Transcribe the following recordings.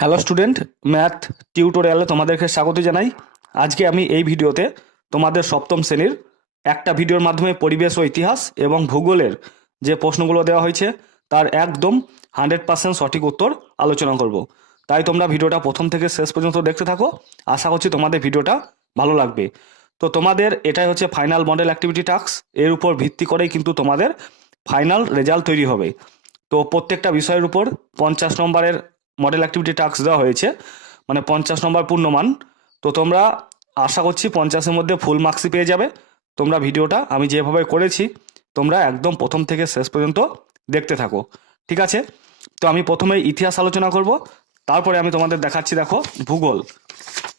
Hello student, math টিউটোরিয়ালে তোমাদেরকে স্বাগত জানাই। আজকে আমি এই ভিডিওতে তোমাদের সপ্তম শ্রেণীর একটা ভিডিওর মাধ্যমে পরিবেশ ও ইতিহাস এবং ভূগোলের যে প্রশ্নগুলো দেওয়া হয়েছে তার একদম 100% সঠিক উত্তর আলোচনা করব। তাই তোমরা ভিডিওটা প্রথম থেকে শেষ পর্যন্ত দেখতে থাকো। আশা করছি তোমাদের ভিডিওটা ভালো লাগবে। তো তোমাদের এটাই হচ্ছে ফাইনাল মডেল অ্যাক্টিভিটি টাস্ক। এর উপর ভিত্তি করেই কিন্তু তোমাদের ফাইনাল রেজাল্ট তৈরি হবে। তো প্রত্যেকটা বিষয়ের উপর 50 নম্বরের মডেল অ্যাক্টিভিটি টাস্ক দেওয়া হয়েছে, মানে 50 নম্বর পূর্ণমান। তো তোমরা আশা করছি 50-এর মধ্যে ফুল মার্কসই পেয়ে যাবে। তোমরা ভিডিওটা আমি যেভাবে করেছি তোমরা একদম প্রথম থেকে শেষ পর্যন্ত দেখতে থাকো, ঠিক আছে? তো আমি প্রথমে ইতিহাস আলোচনা করব, তারপরে আমি তোমাদের দেখাচ্ছি দেখো ভূগোল।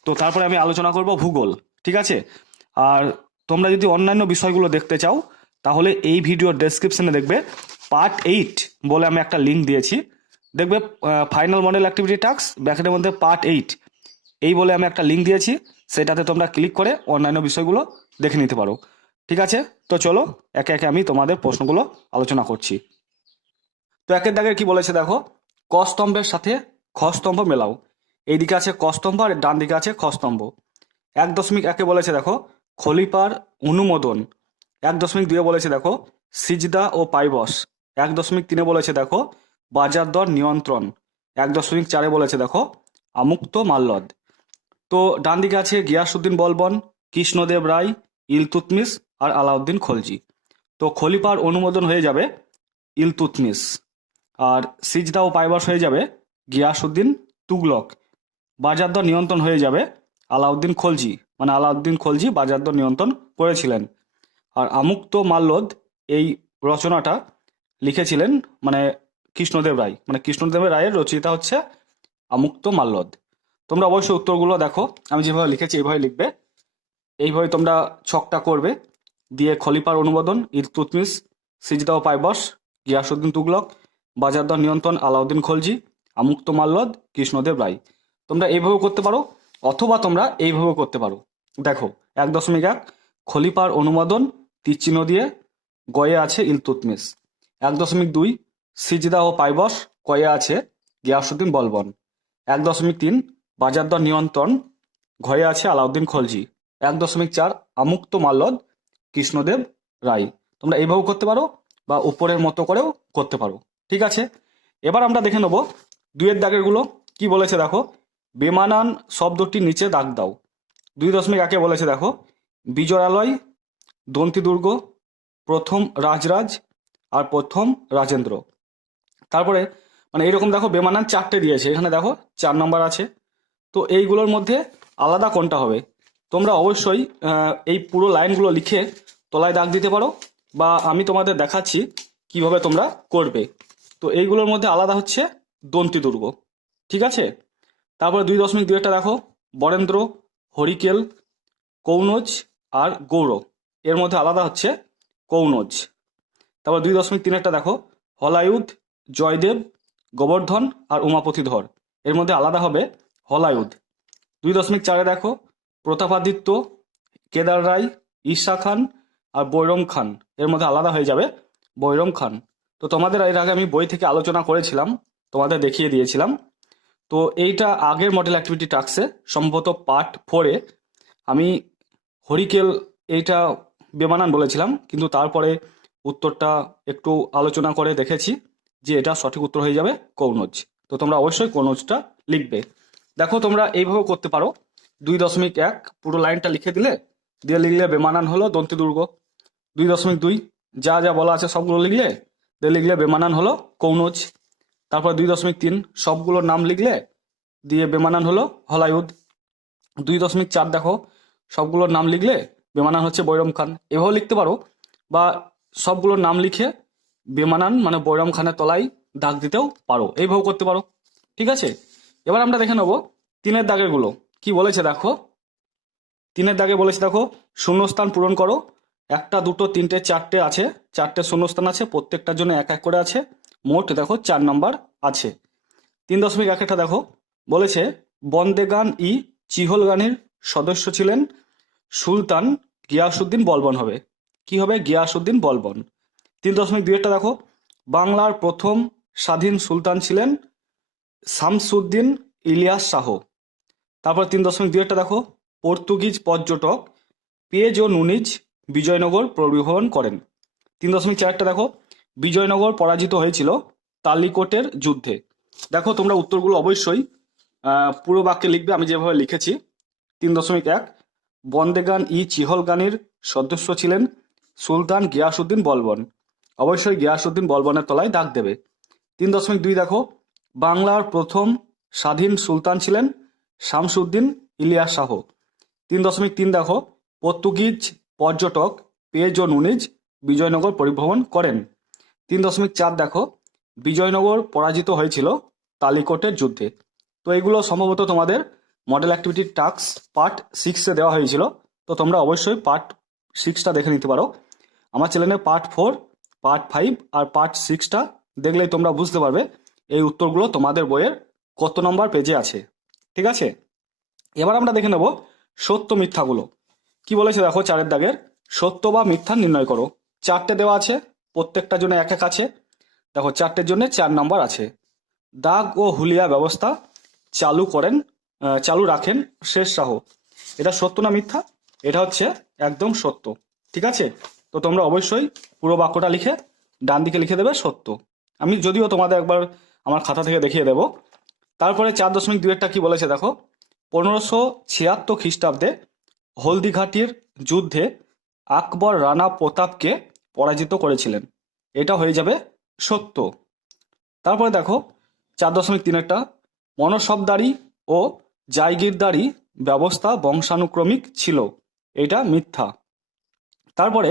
তো তারপরে আমি আলোচনা করব ভূগোল, ঠিক আছে? আর তোমরা যদি অন্যান্য বিষয়গুলো দেখতে চাও তাহলে এই ভিডিওর ডেসক্রিপশনে দেখবে পার্ট 8 বলে আমি একটা লিঙ্ক দিয়েছি। দেখবে ফাইনাল মডেল অ্যাক্টিভিটি টাস্ক ব্র্যাকেটের মধ্যে পার্ট 8 এই বলে আমি একটা লিঙ্ক দিয়েছি, সেটাতে তোমরা ক্লিক করে অন্যান্য বিষয়গুলো দেখে নিতে পারো, ঠিক আছে? তো চলো একে একে আমি তোমাদের প্রশ্নগুলো আলোচনা করছি। তো একের দাগে কি বলেছে দেখো, ক স্তম্ভের সাথে খ স্তম্ভ মেলাও। এইদিকে আছে ক স্তম্ভ আর ডান দিকে আছে খ স্তম্ভ। 1.1 বলেছে দেখো খলিফার অনুমোদন। 1.2 বলেছে দেখো সিজদা ও পাইবস। 1.3 বলেছে দেখো বাজার দর নিয়ন্ত্রণ। 1.4 বলেছে দেখো আমুক্ত মাল্যদ। তো ডান দিকে আছে গিয়াসউদ্দিন বলবন, কৃষ্ণদেব রায়, ইলতুৎমিশ আর আলাউদ্দিন খলজি। তো খলিফার অনুমোদন হয়ে যাবে ইলতুৎমিশ, আর সিজদা ও পাইবস হয়ে যাবে গিয়াসউদ্দিন তুগলক। বাজার দর নিয়ন্ত্রণ হয়ে যাবে আলাউদ্দিন খলজি, মানে আলাউদ্দিন খলজি বাজার দর নিয়ন্ত্রণ করেছিলেন। আর আমুক্ত মাল্যদ এই রচনাটা লিখেছিলেন মানে কৃষ্ণদেব রায়, মানে কৃষ্ণদেব রায়ের রচয়িতা হচ্ছে আমুক্ত মাল্যদ। তোমরা অবশ্যই উত্তরগুলো দেখো, আমি যেভাবে লিখেছি এইভাবে লিখবে। এইভাবে তোমরা ছকটা করবে, দিয়ে খলিফার অনুমোদন ইলতুৎমিশ, সিজদা ও পাইবস গিয়াসউদ্দিন তুগলক, বাজার দর নিয়ন্ত্রণ আলাউদ্দিন খলজি, আমুক্ত মাল্যদ কৃষ্ণদেব রায়। তোমরা এইভাবে করতে পারো, অথবা তোমরা এইভাবে করতে পারো। দেখো 1.1 খলিফার অনুমোদন তীরচিহ্ন দিয়ে গয়ে আছে ইলতুৎমিশ। 1.2 সিজদা ও পাইবস কয়ে আছে গিয়াসউদ্দিন বলবন। 1.3 বাজার দর নিয়ন্ত্রণ ঘয়ে আছে আলাউদ্দিন খলজি। 1.4 আমুক্ত মাল্যদ কৃষ্ণদেব রায়। তোমরা এইভাবেও করতে পারো বা উপরের মতো করেও করতে পারো, ঠিক আছে? এবার আমরা দেখে নেব 2-এর দাগেরগুলো কি বলেছে দেখো, বেমানান শব্দটি নিচে দাগ দাও। 2.1 বলেছে দেখো বিজয়ালয়, দন্তি দুর্গ, প্রথম রাজরাজ আর প্রথম রাজেন্দ্র। তারপরে মানে এইরকম দেখো বেমানান 4টে দিয়েছে, এখানে দেখো 4 নম্বর আছে। তো এইগুলোর মধ্যে আলাদা কোনটা হবে? তোমরা অবশ্যই এই পুরো লাইনগুলো লিখে তলায় দাগ দিতে পারো, বা আমি তোমাদের দেখাচ্ছি কিভাবে তোমরা করবে। তো এইগুলোর মধ্যে আলাদা হচ্ছে দন্তি দুর্গ, ঠিক আছে? তারপরে 2.2 দেখো বরেন্দ্র, হরিকেল, কৌনজ আর গৌর। এর মধ্যে আলাদা হচ্ছে কৌনজ। তারপর 2.3 দেখো হলায়ুধ, জয়দেব, গোবর্ধন আর উমাপতি ধর। এর মধ্যে আলাদা হবে হলায়ুধ। 2.4 দেখো প্রতাপাদিত্য, কেদার রায়, ঈশা খান আর বৈরম খান। এর মধ্যে আলাদা হয়ে যাবে বৈরম খান। তো তোমাদের এর আগে আমি বই থেকে আলোচনা করেছিলাম, তোমাদের দেখিয়ে দিয়েছিলাম। তো এইটা আগের মডেল অ্যাক্টিভিটি টাস্কে সম্ভবত পার্ট 4-এ আমি হরিকেল এইটা বেমানান বলেছিলাম, কিন্তু তারপরে উত্তরটা একটু আলোচনা করে দেখেছি যে এটা সঠিক উত্তর হয়ে যাবে কৌনজ। তো তোমরা অবশ্যই কৌনজটা লিখবে। দেখো তোমরা এইভাবে করতে পারো, 2.1 পুরো লাইনটা লিখে দিলে, দিয়ে লিখলে বেমানান হলো দন্তি দুর্গ। 2.2 যা যা বলা আছে সবগুলো লিখলে, দিয়ে লিখলে বেমানান হলো কৌনজ। তারপর 2.3 সবগুলোর নাম লিখলে, দিয়ে বেমানান হলো হলায়ুধ। 2.4 দেখো সবগুলোর নাম লিখলে বেমানান হচ্ছে বৈরম খান। এভাবেও লিখতে পারো, বা সবগুলোর নাম লিখে বেমানান মানে বৈরম খানের তলায় দাগ দিতেও পারো, এইভাবেও করতে পারো, ঠিক আছে? এবার আমরা দেখে নেবো 3-এর দাগের গুলো কি বলেছে দেখো। 3-এর দাগে বলেছে দেখো শূন্যস্থান পূরণ করো। 1, 2, 3, 4টে আছে, 4টে শূন্যস্থান আছে, প্রত্যেকটার জন্য 1 1 করে আছে। মোট দেখো 4 নম্বর আছে। 3.1 দেখো বলেছে বন্দে গান ই চিহল গানের সদস্য ছিলেন সুলতান গিয়াসউদ্দিন বলবন হবে। কি হবে? গিয়াসউদ্দিন বলবন। 3.2 দেখো বাংলার প্রথম স্বাধীন সুলতান ছিলেন শামসুদ্দিন ইলিয়াস শাহ। তারপর 3.2 দেখো, পর্তুগিজ পর্যটক পেজো নুনিজ বিজয়নগর পরিবহন করেন। 3.4 দেখো, বিজয়নগর পরাজিত হয়েছিল তালিকোটের যুদ্ধে। দেখো তোমরা উত্তরগুলো অবশ্যই পুরো বাক্যে লিখবে, আমি যেভাবে লিখেছি। 3.1, বন্দেগান ই চিহলগানির সদস্য ছিলেন সুলতান গিয়াসউদ্দিন বলবন। অবশ্যই গিয়াসউদ্দিন বলবনের তলায় দাগ দেবে। 3.2 দেখো, বাংলার প্রথম স্বাধীন সুলতান ছিলেন শামসুদ্দিন ইলিয়াস শাহ। 3.3 দেখো, পর্তুগিজ পর্যটক পেজো নুনিজ বিজয়নগর পরিভ্রমণ করেন। 3.4 দেখো, বিজয়নগর পরাজিত হয়েছিল তালিকোটের যুদ্ধে। তো এগুলো সম্ভবত তোমাদের মডেল অ্যাক্টিভিটি টাস্ক পার্ট 6-এ দেওয়া হয়েছিল। তো তোমরা অবশ্যই পার্ট 6টা দেখে নিতে পারো। আমার চ্যানেলে পার্ট 4, পার্ট 5 আর পার্ট 6টা দেখলেই তোমরা বুঝতে পারবে এই উত্তরগুলো তোমাদের বইয়ের কত নম্বর পেজে আছে। ঠিক আছে, এবার আমরা দেখে নেব সত্য মিথ্যাগুলো। কি বলেছে দেখো, 4-এর দাগের সত্য বা মিথ্যা নির্ণয় করো। 4টে দেওয়া আছে, প্রত্যেকটার জন্য এক এক আছে। দেখো 4টের জন্য 4 নম্বর আছে। দাগ ও হুলিয়া ব্যবস্থা চালু রাখেন শেষ শাহ। এটা সত্য না মিথ্যা? এটা হচ্ছে একদম সত্য। ঠিক আছে, তো তোমরা অবশ্যই পুরো বাক্যটা লিখে ডান দিকে লিখে দেবে সত্য। আমি যদিও তোমাদের একবার আমার খাতা থেকে দেখিয়ে দেব। তারপরে 4.2-টা কি বলেছে দেখো, 1576 খ্রিস্টাব্দে হলদিঘাটির যুদ্ধে আকবর রানা প্রতাপকে পরাজিত করেছিলেন। এটা হয়ে যাবে সত্য। তারপরে দেখো 4.3-টা, মনসবদারি ও জায়গিরদারি ব্যবস্থা বংশানুক্রমিক ছিল। এটা মিথ্যা। তারপরে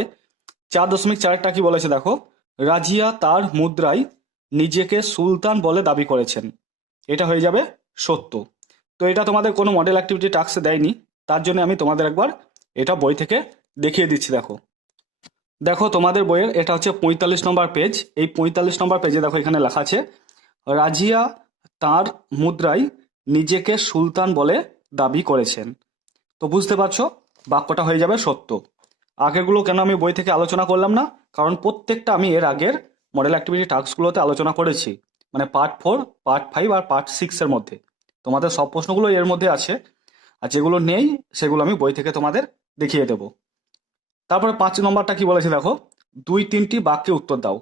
4.4-টা কি বলেছে দেখো, রাজিয়া তার মুদ্রায় নিজেকে সুলতান বলে দাবি করেছেন। এটা হয়ে যাবে সত্য। তো এটা তোমাদের কোনো মডেল অ্যাক্টিভিটি টাস্কে দেয়নি, তার জন্য আমি তোমাদের একবার এটা বই থেকে দেখিয়ে দিচ্ছি। দেখো দেখো তোমাদের বইয়ের এটা হচ্ছে 45 নম্বর পেজ। এই 45 নম্বর পেজে দেখো এখানে লেখা আছে, রাজিয়া তার মুদ্রায় নিজেকে সুলতান বলে দাবি করেছেন। তো বুঝতে পারছো বাক্যটা হয়ে যাবে সত্য। আগেরগুলো কেন আমি বই থেকে আলোচনা করলাম না, কারণ প্রত্যেকটা আমি এর আগের মডেল অ্যাক্টিভিটি টাস্কগুলোতে আলোচনা করেছি, মানে পার্ট 4, পার্ট 5 আর পার্ট 6-এর মধ্যে। তোমাদের সব প্রশ্নগুলো এর মধ্যে আছে, আর যেগুলো নেই সেগুলো আমি বই থেকে তোমাদের দেখিয়ে দেবো। তারপরে 5 নম্বরটা কি বলেছে দেখো, 2-3টি বাক্যে উত্তর দাও।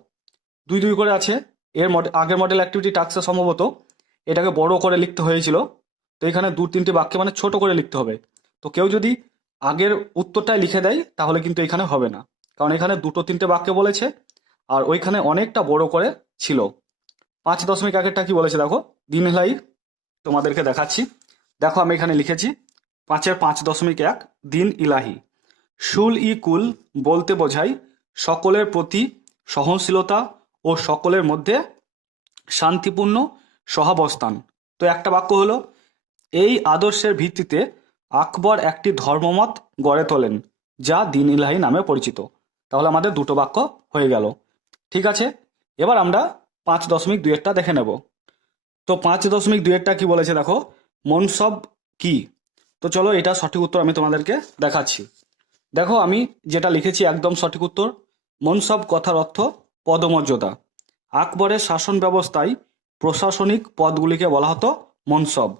2-2 করে আছে। আগের মডেল অ্যাক্টিভিটি টাস্কে সম্ভবত এটাকে বড় করে লিখতে হয়েছিল, তো এখানে 2-3টি বাক্যে মানে ছোট করে লিখতে হবে। তো কেউ যদি আগের উত্তরটাই লিখে দেয় তাহলে কিন্তু এখানে হবে না, কারণ এখানে 2-3টে বাক্য বলেছে আর ওইখানে অনেকটা বড় করে ছিল। 5.1-টা কি বলেছে দেখো, দিন ইলাহি তোমাদেরকে দেখাচ্ছি। দেখো আমি এখানে লিখেছি 5-এর 5.1 দিন ইলাহি। শুল ই কুল বলতে বোঝায় সকলের প্রতি সহনশীলতা ও সকলের মধ্যে শান্তিপূর্ণ সহাবস্থান। তো একটা বাক্য হলো, এই আদর্শের ভিত্তিতে আকবর একটি ধর্মমত গড়ে তোলেন যা দিন ইলাহি নামে পরিচিত। তাহলে আমাদের 2টো বাক্য হয়ে গেল। ঠিক আছে, এবার আমরা 5.2-টা দেখে নেব। তো 5.2-টা কি বলেছে দেখো, মনসব কি। তো চলো এটা সঠিক উত্তর আমি তোমাদেরকে দেখাচ্ছি। দেখো আমি যেটা লিখেছি একদম সঠিক উত্তর। মনসব কথার অর্থ পদমর্যাদা। আকবরের শাসন ব্যবস্থায় প্রশাসনিক পদগুলিকে বলা হতো মনসব,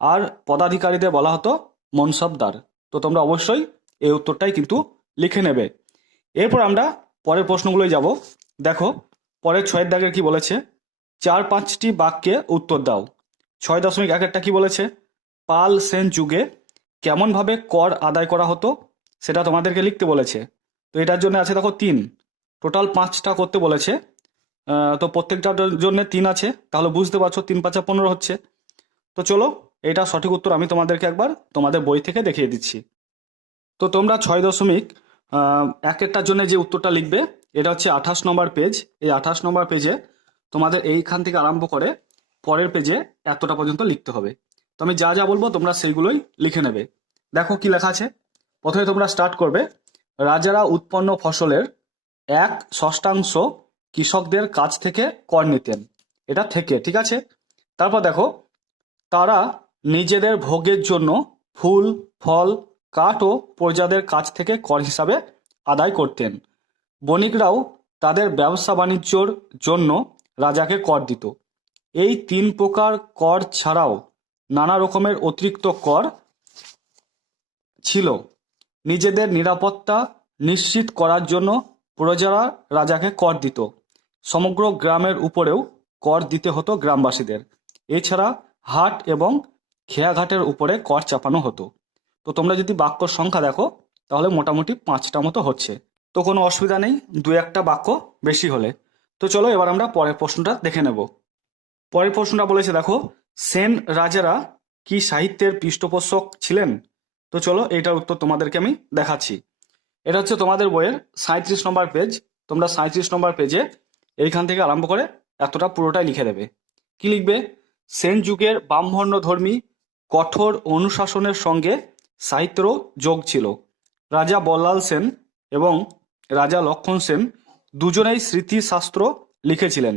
আর পদাধিকারীদের বলা হতো মনসবদার। তো তোমরা অবশ্যই এই উত্তরটাই কিন্তু লিখে নেবে। এরপর আমরা পরের প্রশ্নগুলোয় যাব। দেখো পরের 6-এর দাগের কি বলেছে, 4-5টি বাক্যে উত্তর দাও। 6.1-টা কি বলেছে, পাল সেন যুগে কেমনভাবে কর আদায় করা হতো সেটা তোমাদেরকে লিখতে বলেছে। তো এটার জন্য আছে দেখো 3, টোটাল 5টা করতে বলেছে। তো প্রত্যেকটার জন্য 3 আছে, তাহলে বুঝতে পারছো 3-5-15 হচ্ছে। তো চলো এটা সঠিক উত্তর আমি তোমাদেরকে একবার তোমাদের বই থেকে দেখিয়ে দিচ্ছি। তো তোমরা 6.1-এরটার জন্য যে উত্তরটা লিখবে এটা হচ্ছে 28 নম্বর পেজ। এই 28 নম্বর পেজে তোমাদের এইখান থেকে আরম্ভ করে পরের পেজে এতটা পর্যন্ত লিখতে হবে। তো আমি যা যা বলবো তোমরা সেইগুলোই লিখে নেবে। দেখো কি লেখা আছে। প্রথমে তোমরা স্টার্ট করবে, রাজারা উৎপন্ন ফসলের 1/6 কৃষকদের কাছ থেকে কর নিতেন। এটা থেকে, ঠিক আছে। তারপর দেখো, তারা নিজেদের ভোগের জন্য ফুল, ফল, কাঠ ও প্রজাদের কাছ থেকে কর হিসাবে আদায় করতেন। বণিকরাও তাদের ব্যবসা বাণিজ্যর জন্য রাজাকে কর দিত। এই 3 প্রকার কর ছাড়াও নানা রকমের অতিরিক্ত কর ছিল। নিজেদের নিরাপত্তা নিশ্চিত করার জন্য প্রজারা রাজাকে কর দিত। সমগ্র গ্রামের উপরেও কর দিতে হতো গ্রামবাসীদের। এছাড়া হাট এবং খেয়াঘাটের উপরে কর চাপানো হতো। তো তোমরা যদি বাক্য সংখ্যা দেখো তাহলে মোটামুটি 5টা মতো হচ্ছে। তো কোনো অসুবিধা নেই 2-1টা বাক্য বেশি হলে। তো চলো এবার আমরা পরের প্রশ্নটা দেখে নেব। পরের প্রশ্নটা বলেছে দেখো, সেন রাজারা কি সাহিত্যের পৃষ্ঠপোষক ছিলেন? তো চলো এইটার উত্তর তোমাদেরকে আমি দেখাচ্ছি। এটা হচ্ছে তোমাদের বইয়ের 37 নম্বর পেজ। তোমরা 37 নম্বর পেজে এইখান থেকে আরম্ভ করে এতটা পুরোটাই লিখে দেবে। কি লিখবে? সেন যুগের ব্রাহ্মণ্যধর্মী কঠোর অনুশাসনের সঙ্গে সাহিত্যেরও যোগ ছিল। রাজা বল্লাল সেন এবং রাজা লক্ষণ সেন দুজনেই স্মৃতিশাস্ত্র লিখেছিলেন।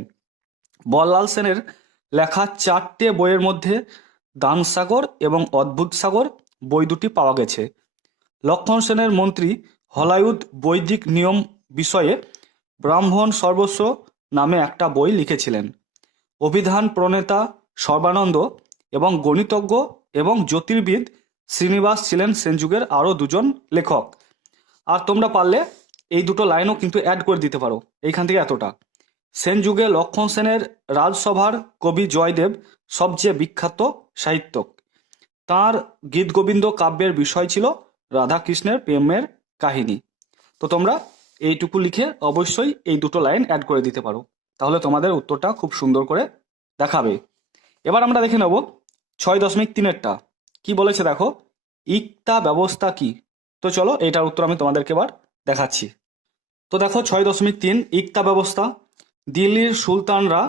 বল্লাল সেনের লেখা 4টে বইয়ের মধ্যে দানসাগর এবং অদ্ভুত সাগর বই দুটি পাওয়া গেছে। লক্ষণ সেনের মন্ত্রী হলায়ুদ বৈদিক নিয়ম বিষয়ে ব্রাহ্মণ সর্বস্ব নামে একটা বই লিখেছিলেন। অভিধান প্রণেতা সর্বানন্দ এবং গণিতজ্ঞ এবং জ্যোতির্বিদ শ্রীনিবাস ছিলেন সেন যুগের আরও দুজন লেখক। আর তোমরা পারলে এই দুটো লাইনও কিন্তু অ্যাড করে দিতে পারো এইখান থেকে এতটা। সেন যুগে লক্ষণ সেনের রাজসভার কবি জয়দেব সবচেয়ে বিখ্যাত সাহিত্যক। তাঁর গীতগোবিন্দ কাব্যের বিষয় ছিল রাধাকৃষ্ণের প্রেমের কাহিনী। তো তোমরা এইটুকু লিখে অবশ্যই এই দুটো লাইন অ্যাড করে দিতে পারো, তাহলে তোমাদের উত্তরটা খুব সুন্দর করে দেখাবে। এবার আমরা দেখে নেব 6.3-এরটা কি বলেছে দেখো, ইক্তা ব্যবস্থা কি? তো চলো এইটার উত্তর আমি তোমাদেরকে এবার দেখাচ্ছি। তো দেখো 6.3 ইক্তা ব্যবস্থা। দিল্লির সুলতানরা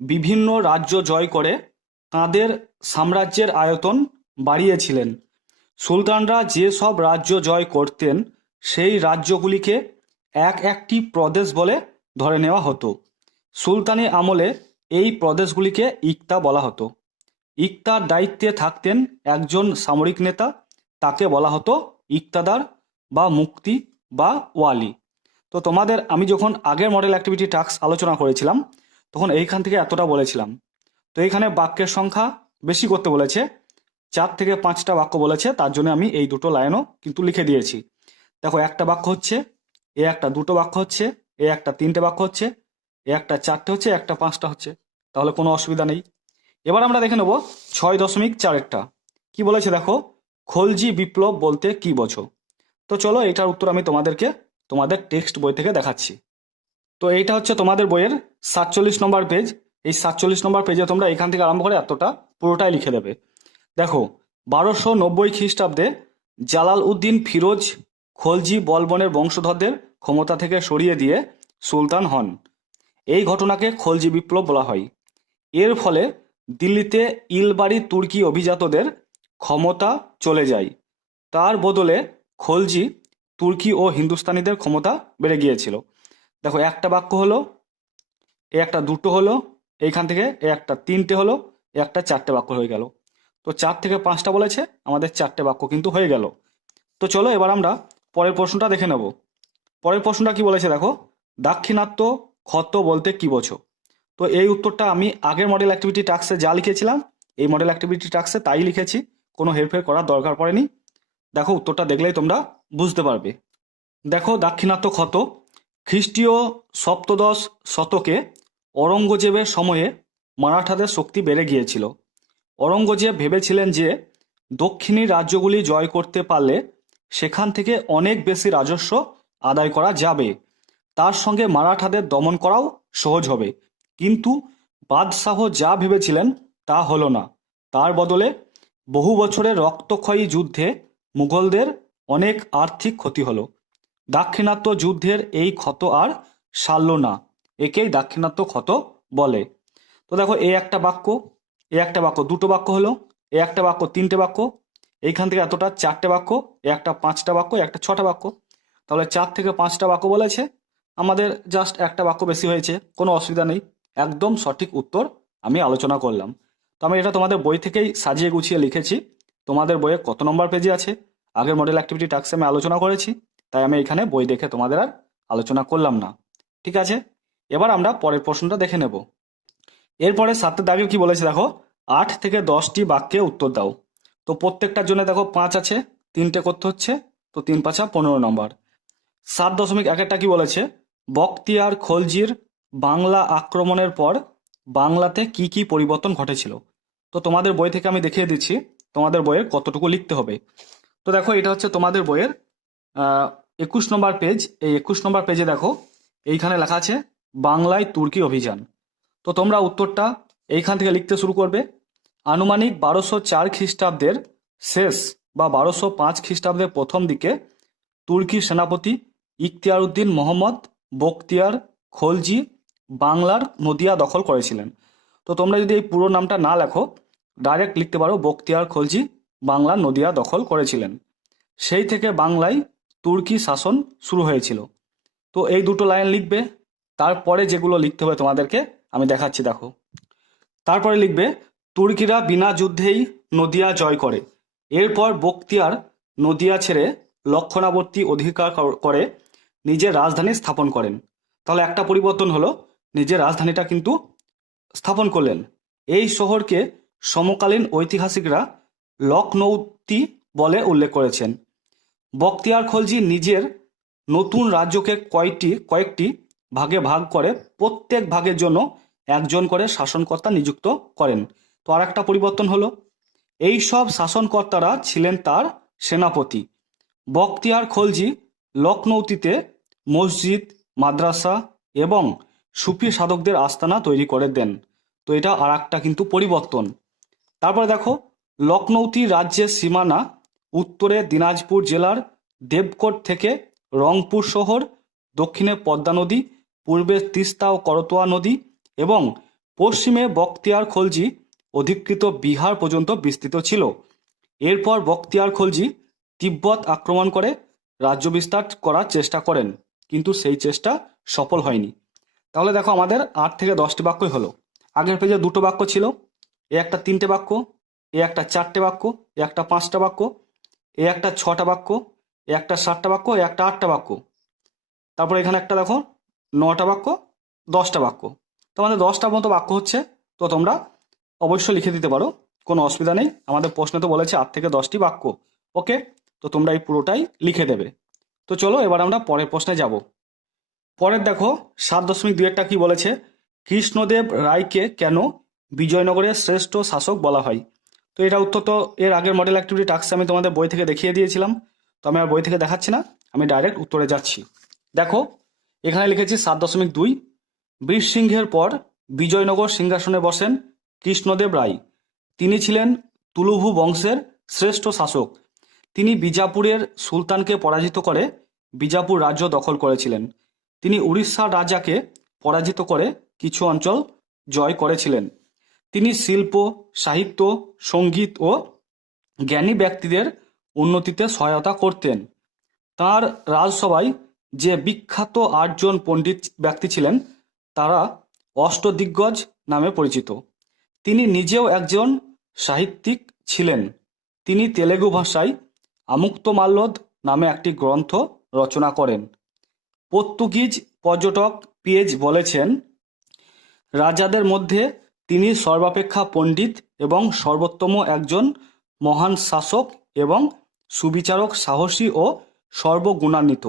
বিভিন্ন রাজ্য জয় করে তাঁদের সাম্রাজ্যের আয়তন বাড়িয়েছিলেন। সুলতানরা যে সব রাজ্য জয় করতেন সেই রাজ্যগুলিকে একটি প্রদেশ বলে ধরে নেওয়া হতো। সুলতানি আমলে এই প্রদেশগুলিকে ইক্তা বলা হতো। ইক্তার দায়িত্বে থাকতেন একজন সামরিক নেতা, তাকে বলা হতো ইক্তাদার বা মুক্তি বা ওয়ালি। তো তোমাদের আমি যখন আগের মডেল অ্যাক্টিভিটি টাস্ক আলোচনা করেছিলাম তখন এইখান থেকে এতটা বলেছিলাম। তো এইখানে বাক্যের সংখ্যা বেশি করতে বলেছে, 4 থেকে 5টা বাক্য বলেছে, তার জন্য আমি এই দুটো লাইনও কিন্তু লিখে দিয়েছি। দেখো একটা বাক্য হচ্ছে, এ একটা দুটো বাক্য হচ্ছে, এ একটা 3টে বাক্য হচ্ছে, এ একটা 4টে হচ্ছে, একটা 5টা হচ্ছে, তাহলে কোনো অসুবিধা নেই। এবার আমরা দেখে নেব 6.4-এরটা কি বলেছে দেখো, খলজি বিপ্লব বলতে কি বোঝো? তো চলো এটার উত্তর আমি তোমাদেরকে তোমাদের টেক্সট বই থেকে দেখাচ্ছি। তো এইটা হচ্ছে তোমাদের বইয়ের 47 নম্বর পেজ। এই 47 নম্বর পেজে তোমরা এখান থেকে আরম্ভ করে এতটা পুরোটাই লিখে দেবে। দেখো 1290 খ্রিস্টাব্দে জালাল উদ্দিন ফিরোজ খলজি বলবনের বংশধরদের ক্ষমতা থেকে সরিয়ে দিয়ে সুলতান হন। এই ঘটনাকে খলজি বিপ্লব বলা হয়। এর ফলে দিল্লিতে ইলবাড়ি তুর্কি অভিজাতদের ক্ষমতা চলে যায়। তার বদলে খলজি তুর্কি ও হিন্দুস্তানিদের ক্ষমতা বেড়ে গিয়েছিল। দেখো একটা বাক্য হলো, এ একটা দুটো হলো, এইখান থেকে এ একটা 3টে হলো, এ একটা 4টে বাক্য হয়ে গেল। তো 4 থেকে 5টা বলেছে, আমাদের 4টে বাক্য কিন্তু হয়ে গেল। তো চলো এবার আমরা পরের প্রশ্নটা দেখে নেব। পরের প্রশ্নটা কি বলেছে দেখো, দাক্ষিণাত্য ক্ষত বলতে কি বোঝো? তো এই উত্তরটা আমি আগের মডেল অ্যাক্টিভিটি টাস্কে যা লিখেছিলাম এই মডেল অ্যাক্টিভিটি টাস্কে তাই লিখেছি, কোনো হেরফের করার দরকার পড়েনি। দেখো উত্তরটা দেখলেই তোমরা বুঝতে পারবে। দেখো দাক্ষিণাত্য ক্ষত খ্রিস্টীয় সপ্তদশ শতকে অরঙ্গজেবের সময়ে মারাঠাদের শক্তি বেড়ে গিয়েছিল। অরঙ্গজেব ভেবেছিলেন যে দক্ষিণী রাজ্যগুলি জয় করতে পারলে সেখান থেকে অনেক বেশি রাজস্ব আদায় করা যাবে, তার সঙ্গে মারাঠাদের দমন করাও সহজ হবে। কিন্তু বাদশাহ যা ভেবেছিলেন তা হলো না। তার বদলে বহু বছরের রক্তক্ষয়ী যুদ্ধে মুঘলদের অনেক আর্থিক ক্ষতি হলো। দাক্ষিণাত্য যুদ্ধের এই ক্ষত আর সারল না, একেই দাক্ষিণাত্য ক্ষত বলে। তো দেখো এ একটা বাক্য, এ একটা বাক্য, দুটো বাক্য হলো, এ একটা বাক্য 3টে বাক্য, এইখান থেকে এতটা 4টে বাক্য, এ একটা 5টা বাক্য, এ একটা 6টা বাক্য, তাহলে 4 থেকে 5টা বাক্য বলেছে, আমাদের জাস্ট একটা বাক্য বেশি হয়েছে, কোনো অসুবিধা নেই, একদম সঠিক উত্তর আমি আলোচনা করলাম। তো আমি এটা তোমাদের বই থেকেই সাজিয়ে গুছিয়ে লিখেছি। তোমাদের বইয়ে কত নম্বর পেজে আছে আগের মডেল অ্যাক্টিভিটি টাস্কে আমি আলোচনা করেছি, তাই আমি এখানে বই দেখে তোমাদের আর আলোচনা করলাম না। ঠিক আছে, এবার আমরা পরের প্রশ্নটা দেখে নেব। এরপরে 7 দাগের কি বলেছে দেখো, 8 থেকে 10টি বাক্যে উত্তর দাও। তো প্রত্যেকটার জন্য দেখো 5 আছে, 3টে করতে হচ্ছে, তো 3 5 15 নম্বর। 7.1 কি বলেছে, বখতিয়ার খলজির বাংলা আক্রমণের পর বাংলাতে কি কি পরিবর্তন ঘটেছিল। তো তোমাদের বই থেকে আমি দেখিয়ে দিচ্ছি তোমাদের বইয়ের কতটুকু লিখতে হবে। তো দেখো এটা হচ্ছে তোমাদের বইয়ের 21 নম্বর পেজ। এই 21 নম্বর পেজে দেখো এইখানে লেখা আছে বাংলায় তুর্কি অভিযান। তো তোমরা উত্তরটা এইখান থেকে লিখতে শুরু করবে। আনুমানিক 1204 খ্রিস্টাব্দের শেষ বা 1205 খ্রিস্টাব্দের প্রথম দিকে তুর্কি সেনাপতি ইখতিয়ার উদ্দিন মোহাম্মদ বখতিয়ার খলজি বাংলার নদিয়া দখল করেছিলেন। তো তোমরা যদি এই পুরো নামটা না লেখো, ডাইরেক্ট লিখতে পারো বখতিয়ার খলজি বাংলার নদিয়া দখল করেছিলেন। সেই থেকে বাংলায় তুর্কি শাসন শুরু হয়েছিল। তো এই দুটো লাইন লিখবে। তারপরে যেগুলো লিখতে হবে তোমাদেরকে আমি দেখাচ্ছি, দেখো। তারপরে লিখবে তুর্কিরা বিনা যুদ্ধেই নদিয়া জয় করে। এরপর বখতিয়ার নদিয়া ছেড়ে লক্ষণাবর্তী অধিকার করে নিজের রাজধানী স্থাপন করেন। তাহলে একটা পরিবর্তন হলো, নিজের রাজধানীটা কিন্তু স্থাপন করলেন। এই শহরকে সমকালীন ঐতিহাসিকরা লখনৌতি বলে উল্লেখ করেছেন। বখতিয়ার খলজি নিজের নতুন রাজ্যকে কয়েকটি ভাগে ভাগ করে প্রত্যেক ভাগের জন্য একজন করে শাসনকর্তা নিযুক্ত করেন। তো আর একটা পরিবর্তন হলো, এই সব শাসনকর্তারা ছিলেন তার সেনাপতি। বখতিয়ার খলজি লখনৌতিতে মসজিদ, মাদ্রাসা এবং সুফি সাধকদের আস্তানা তৈরি করে দেন। তো এটা আর একটা কিন্তু পরিবর্তন। তারপরে দেখো, লখনৌতি রাজ্যের সীমানা উত্তরে দিনাজপুর জেলার দেবকোট থেকে রংপুর শহর, দক্ষিণে পদ্মা নদী, পূর্বে তিস্তা ও করতোয়া নদী এবং পশ্চিমে বখতিয়ার খলজি অধিকৃত বিহার পর্যন্ত বিস্তৃত ছিল। এরপর বখতিয়ার খলজি তিব্বত আক্রমণ করে রাজ্য বিস্তার করার চেষ্টা করেন, কিন্তু সেই চেষ্টা সফল হয়নি। তাহলে দেখো আমাদের 8 থেকে 10টি বাক্যই হলো। আগের পেজে 2টো বাক্য ছিল, এ একটা 3টে বাক্য, এ একটা 4টে বাক্য, এ একটা 5টা বাক্য, এ একটা 6টা বাক্য, এ একটা 7টা বাক্য, এ একটা 8টা বাক্য। তারপর এখানে একটা দেখো 9টা বাক্য, 10টা বাক্য। তোমাদের 10টা মতো বাক্য হচ্ছে। তো তোমরা অবশ্যই লিখে দিতে পারো, কোনো অসুবিধা নেই। আমাদের প্রশ্নে তো বলেছে 8 থেকে 10টি বাক্য। ওকে, তো তোমরা এই পুরোটাই লিখে দেবে। তো চলো এবার আমরা পরের প্রশ্নে যাব। পরের দেখো 7.2 কি বলেছে, কৃষ্ণদেব রায়কে কেন বিজয়নগরের শ্রেষ্ঠ শাসক বলা হয়। তো এটা উত্তর তো এর আগের মডেল অ্যাক্টিভিটি টাস্ক আমি তোমাদের বই থেকে দেখিয়ে দিয়েছিলাম। তো আমি আর বই থেকে দেখাচ্ছি না, আমি ডাইরেক্ট উত্তরে যাচ্ছি। দেখো এখানে লিখেছি 7.2, বীরসিংহের পর বিজয়নগর সিংহাসনে বসেন কৃষ্ণদেব রায়। তিনি ছিলেন তুলুভু বংশের শ্রেষ্ঠ শাসক। তিনি বিজাপুরের সুলতানকে পরাজিত করে বিজাপুর রাজ্য দখল করেছিলেন। তিনি উড়িষ্যার রাজাকে পরাজিত করে কিছু অঞ্চল জয় করেছিলেন। তিনি শিল্প, সাহিত্য, সঙ্গীত ও জ্ঞানী ব্যক্তিদের উন্নতিতে সহায়তা করতেন। তাঁর রাজসভায় যে বিখ্যাত 8জন পণ্ডিত ব্যক্তি ছিলেন তারা অষ্টদিগ্গজ নামে পরিচিত। তিনি নিজেও একজন সাহিত্যিক ছিলেন। তিনি তেলেগু ভাষায় আমুক্তমাল্যদ নামে একটি গ্রন্থ রচনা করেন। পর্তুগিজ পর্যটক পিয়েজ বলেছেন, রাজাদের মধ্যে তিনি সর্বাপেক্ষা পণ্ডিত এবং সর্বোত্তম একজন মহান শাসক এবং সুবিচারক, সাহসী ও সর্বগুণান্বিত।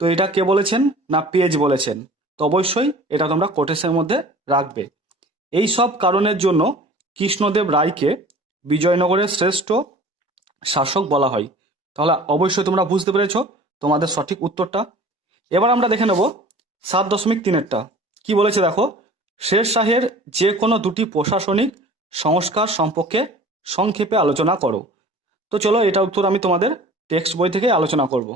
তো এটা কে বলেছেন না পিয়েজ বলেছেন। তো অবশ্যই এটা তোমরা কোটেশনের মধ্যে রাখবে। এই সব কারণের জন্য কৃষ্ণদেব রায়কে বিজয়নগরের শ্রেষ্ঠ শাসক বলা হয়। তাহলে অবশ্যই তোমরা বুঝতে পেরেছ তোমাদের সঠিক উত্তরটা। এবার আমরা দেখে নেব 7.3 কি বলেছে, দেখো, শের শাহের যে কোনো 2টি প্রশাসনিক সংস্কার সম্পর্কে সংক্ষেপে আলোচনা করো। তো চলো এটা উত্তর আমি তোমাদের টেক্সট বই থেকে আলোচনা করব।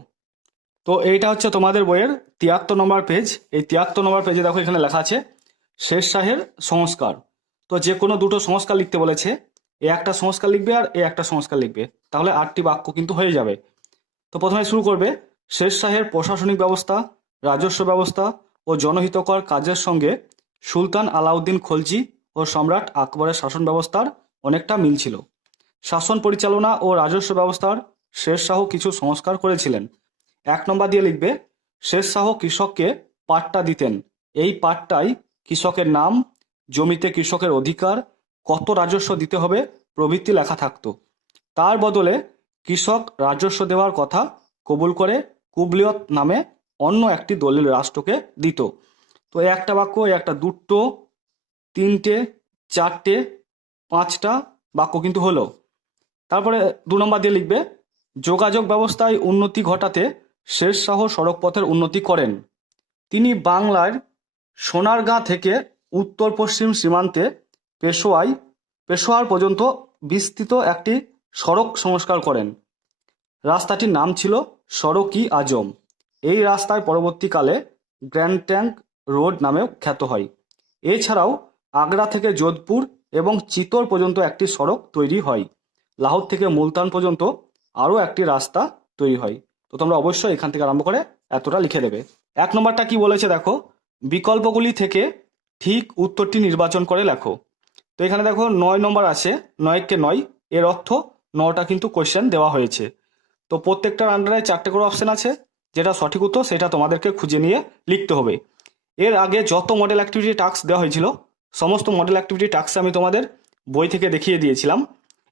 তো এইটা হচ্ছে তোমাদের বইয়ের 73 নম্বর পেজ। এই 73 নম্বর পেজে দেখো এখানে লেখা আছে শের শাহের সংস্কার। তো যে কোনো 2টো সংস্কার লিখতে বলেছে, এ একটা সংস্কার লিখবে আর এ একটা সংস্কার লিখবে, তাহলে 8টি বাক্য কিন্তু হয়ে যাবে। তো প্রথমে শুরু করবে, শের শাহের প্রশাসনিক ব্যবস্থা, রাজস্ব ব্যবস্থা ও জনহিতকর কাজের সঙ্গে সুলতান আলাউদ্দিন খলজি ও সম্রাট আকবরের শাসন ব্যবস্থার অনেকটা মিল ছিল। শাসন পরিচালনা ও রাজস্ব ব্যবস্থার শের শাহ কিছু সংস্কার করেছিলেন। 1 নম্বর দিয়ে লিখবে, শের শাহ কৃষককে পাট্টা দিতেন। এই পাট্টায় কৃষকের নাম, জমিতে কৃষকের অধিকার, কত রাজস্ব দিতে হবে প্রভৃতি লেখা থাকতো। তার বদলে কৃষক রাজস্ব দেওয়ার কথা কবুল করে কুবলিয়ত নামে অন্য একটি দলিল রাষ্ট্রকে দিত। তো এই একটা বাক্য, এই একটা দুটো, তিনটে, চারটে, পাঁচটা বাক্য কিন্তু হলো। তারপরে 2 নম্বর দিয়ে লিখবে, যোগাযোগ ব্যবস্থায় উন্নতি ঘটাতে শেরশাহ সড়ক পথের উন্নতি করেন। তিনি বাংলার সোনারগাঁ থেকে উত্তর পশ্চিম সীমান্তে পেশোয়ার পর্যন্ত বিস্তৃত একটি সড়ক সংস্কার করেন। রাস্তাটির নাম ছিল সড়ক-ই-আজম। এই রাস্তায় পরবর্তীকালে গ্র্যান্ড ট্যাঙ্ক রোড নামেও খ্যাত হয়। এছাড়াও আগ্রা থেকে যোধপুর এবং চিতোর পর্যন্ত একটি সড়ক তৈরি হয়। লাহোর থেকে মুলতান পর্যন্ত আরও একটি রাস্তা তৈরি হয়। তো তোমরা অবশ্যই এখান থেকে আরম্ভ করে এতটা লিখে দেবে। 1 নম্বরটা কি বলেছে দেখো, বিকল্পগুলি থেকে ঠিক উত্তরটি নির্বাচন করে লেখো। তো এখানে দেখো 9 নম্বর আছে, 9কে 9, এর অর্থ 9টা কিন্তু কোয়েশ্চেন দেওয়া হয়েছে। তো প্রত্যেকটার আন্ডারে 4টে করে অপশন আছে, যেটা সঠিক উত্তর সেটা তোমাদেরকে খুঁজে নিয়ে লিখতে হবে। এর আগে যত মডেল অ্যাক্টিভিটি টাস্ক দেওয়া হয়েছিল সমস্ত মডেল অ্যাক্টিভিটি টাস্ক আমি তোমাদের বই থেকে দেখিয়ে দিয়েছিলাম।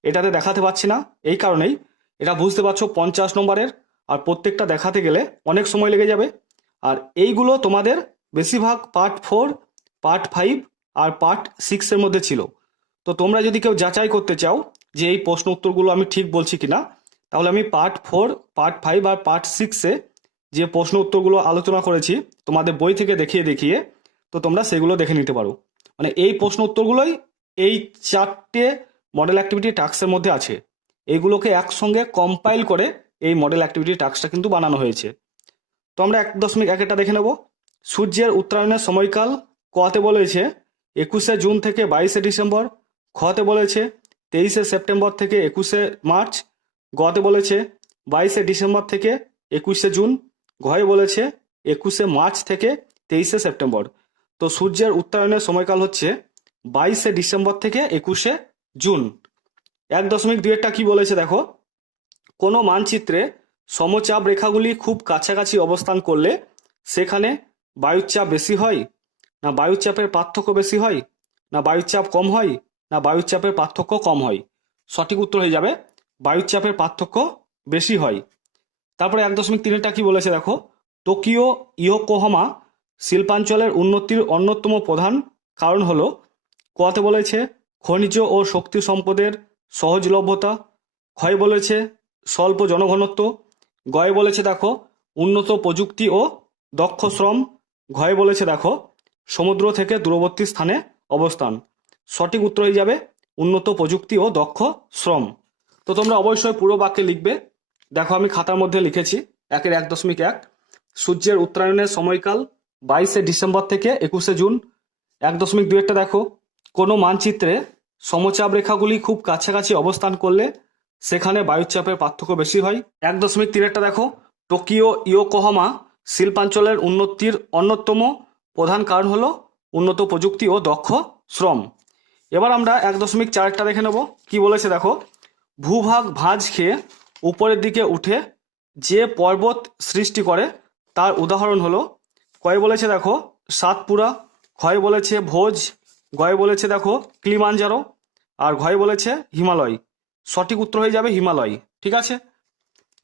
এটাতে দেখাতে পারছি না, এই কারণেই। এটা বুঝতে পারছো 50 নম্বরের, আর প্রত্যেকটা দেখাতে গেলে অনেক সময় লেগে যাবে। আর এইগুলো তোমাদের বেশিরভাগ পার্ট 4, পার্ট 5 আর পার্ট 6-এর মধ্যে ছিল। তো তোমরা যদি কেউ যাচাই করতে চাও যে এই প্রশ্ন উত্তরগুলো আমি ঠিক বলছি কিনা, তাহলে আমি পার্ট 4, পার্ট 5 আর পার্ট 6-এ যে প্রশ্ন উত্তরগুলো আলোচনা করেছি তোমাদের বই থেকে দেখিয়ে দেখিয়ে, তো তোমরা সেগুলো দেখে নিতে পারো। মানে এই প্রশ্ন উত্তরগুলোই এই 4টে মডেল অ্যাক্টিভিটি টাস্কের মধ্যে আছে। এইগুলোকে একসঙ্গে কম্পাইল করে এই মডেল অ্যাক্টিভিটি টাস্কটা কিন্তু বানানো হয়েছে। তো আমরা 1.1 দেখে নেব। সূর্যের উত্তরায়ণের সময়কাল কতে বলেছে 21শে জুন থেকে 22শে ডিসেম্বর, খতে বলেছে 23শে সেপ্টেম্বর থেকে 21শে মার্চ, গতে বলেছে 22শে ডিসেম্বর থেকে 21শে জুন, ঘয়ে বলেছে 21শে মার্চ থেকে 23শে সেপ্টেম্বর। তো সূর্যের উত্তরায়ণের সময়কাল হচ্ছে 22শে ডিসেম্বর থেকে 21শে জুন। 1.2টা কি বলেছে দেখো, কোনো মানচিত্রে সমচাপ রেখাগুলি খুব কাছাকাছি অবস্থান করলে সেখানে বায়ুচাপ বেশি হয়, না বায়ুচাপের পার্থক্য বেশি হয়, না বায়ুচাপ কম হয়, না বায়ুচাপের পার্থক্য কম হয়। সঠিক উত্তর হয়ে যাবে বায়ুচাপের পার্থক্য বেশি হয়। তারপরে 1.3টা কি বলেছে দেখো, টোকিও ইয়োকোহামা শিল্পাঞ্চলের উন্নতির অন্যতম প্রধান কারণ হলো, কতে বলেছে খনিজ ও শক্তি সম্পদের সহজলভ্যতা, ক্ষয় বলেছে স্বল্প জনঘনত্ব, গয়ে বলেছে দেখো উন্নত প্রযুক্তি ও দক্ষ শ্রম, ঘয়ে বলেছে দেখো সমুদ্র থেকে দূরবর্তী স্থানে অবস্থান। সঠিক উত্তর হয়ে যাবে উন্নত প্রযুক্তি ও দক্ষ শ্রম। তো তোমরা অবশ্যই পুরো বাক্যে লিখবে। দেখো আমি খাতার মধ্যে লিখেছি 1.1 সূর্যের উত্তরায়ণের সময়কাল 22শে ডিসেম্বর থেকে 21শে জুন। 1.2 দেখো, কোনো মানচিত্রে সমচাপ রেখাগুলি খুব কাছাকাছি অবস্থান করলে সেখানে বায়ুচাপের পার্থক্য বেশি হয়। 1.3 দেখো, টোকিও ইয়োকোহামা শিল্পাঞ্চলের উন্নতির অন্যতম প্রধান কারণ হলো উন্নত প্রযুক্তি ও দক্ষ শ্রম। এবার আমরা 1.4 দেখে নেব। কি বলেছে দেখো, ভূভাগ ভাঁজ খেয়ে উপরের দিকে উঠে যে পর্বত সৃষ্টি করে তার উদাহরণ হলো, কয়ে বলেছে দেখো সাতপুরা, ক্ষয়ে বলেছে ভোজ, গয়ে বলেছে দেখো কিলিমাঞ্জারো, আর ঘয়ে বলেছে হিমালয়। সঠিক উত্তর হয়ে যাবে হিমালয়। ঠিক আছে,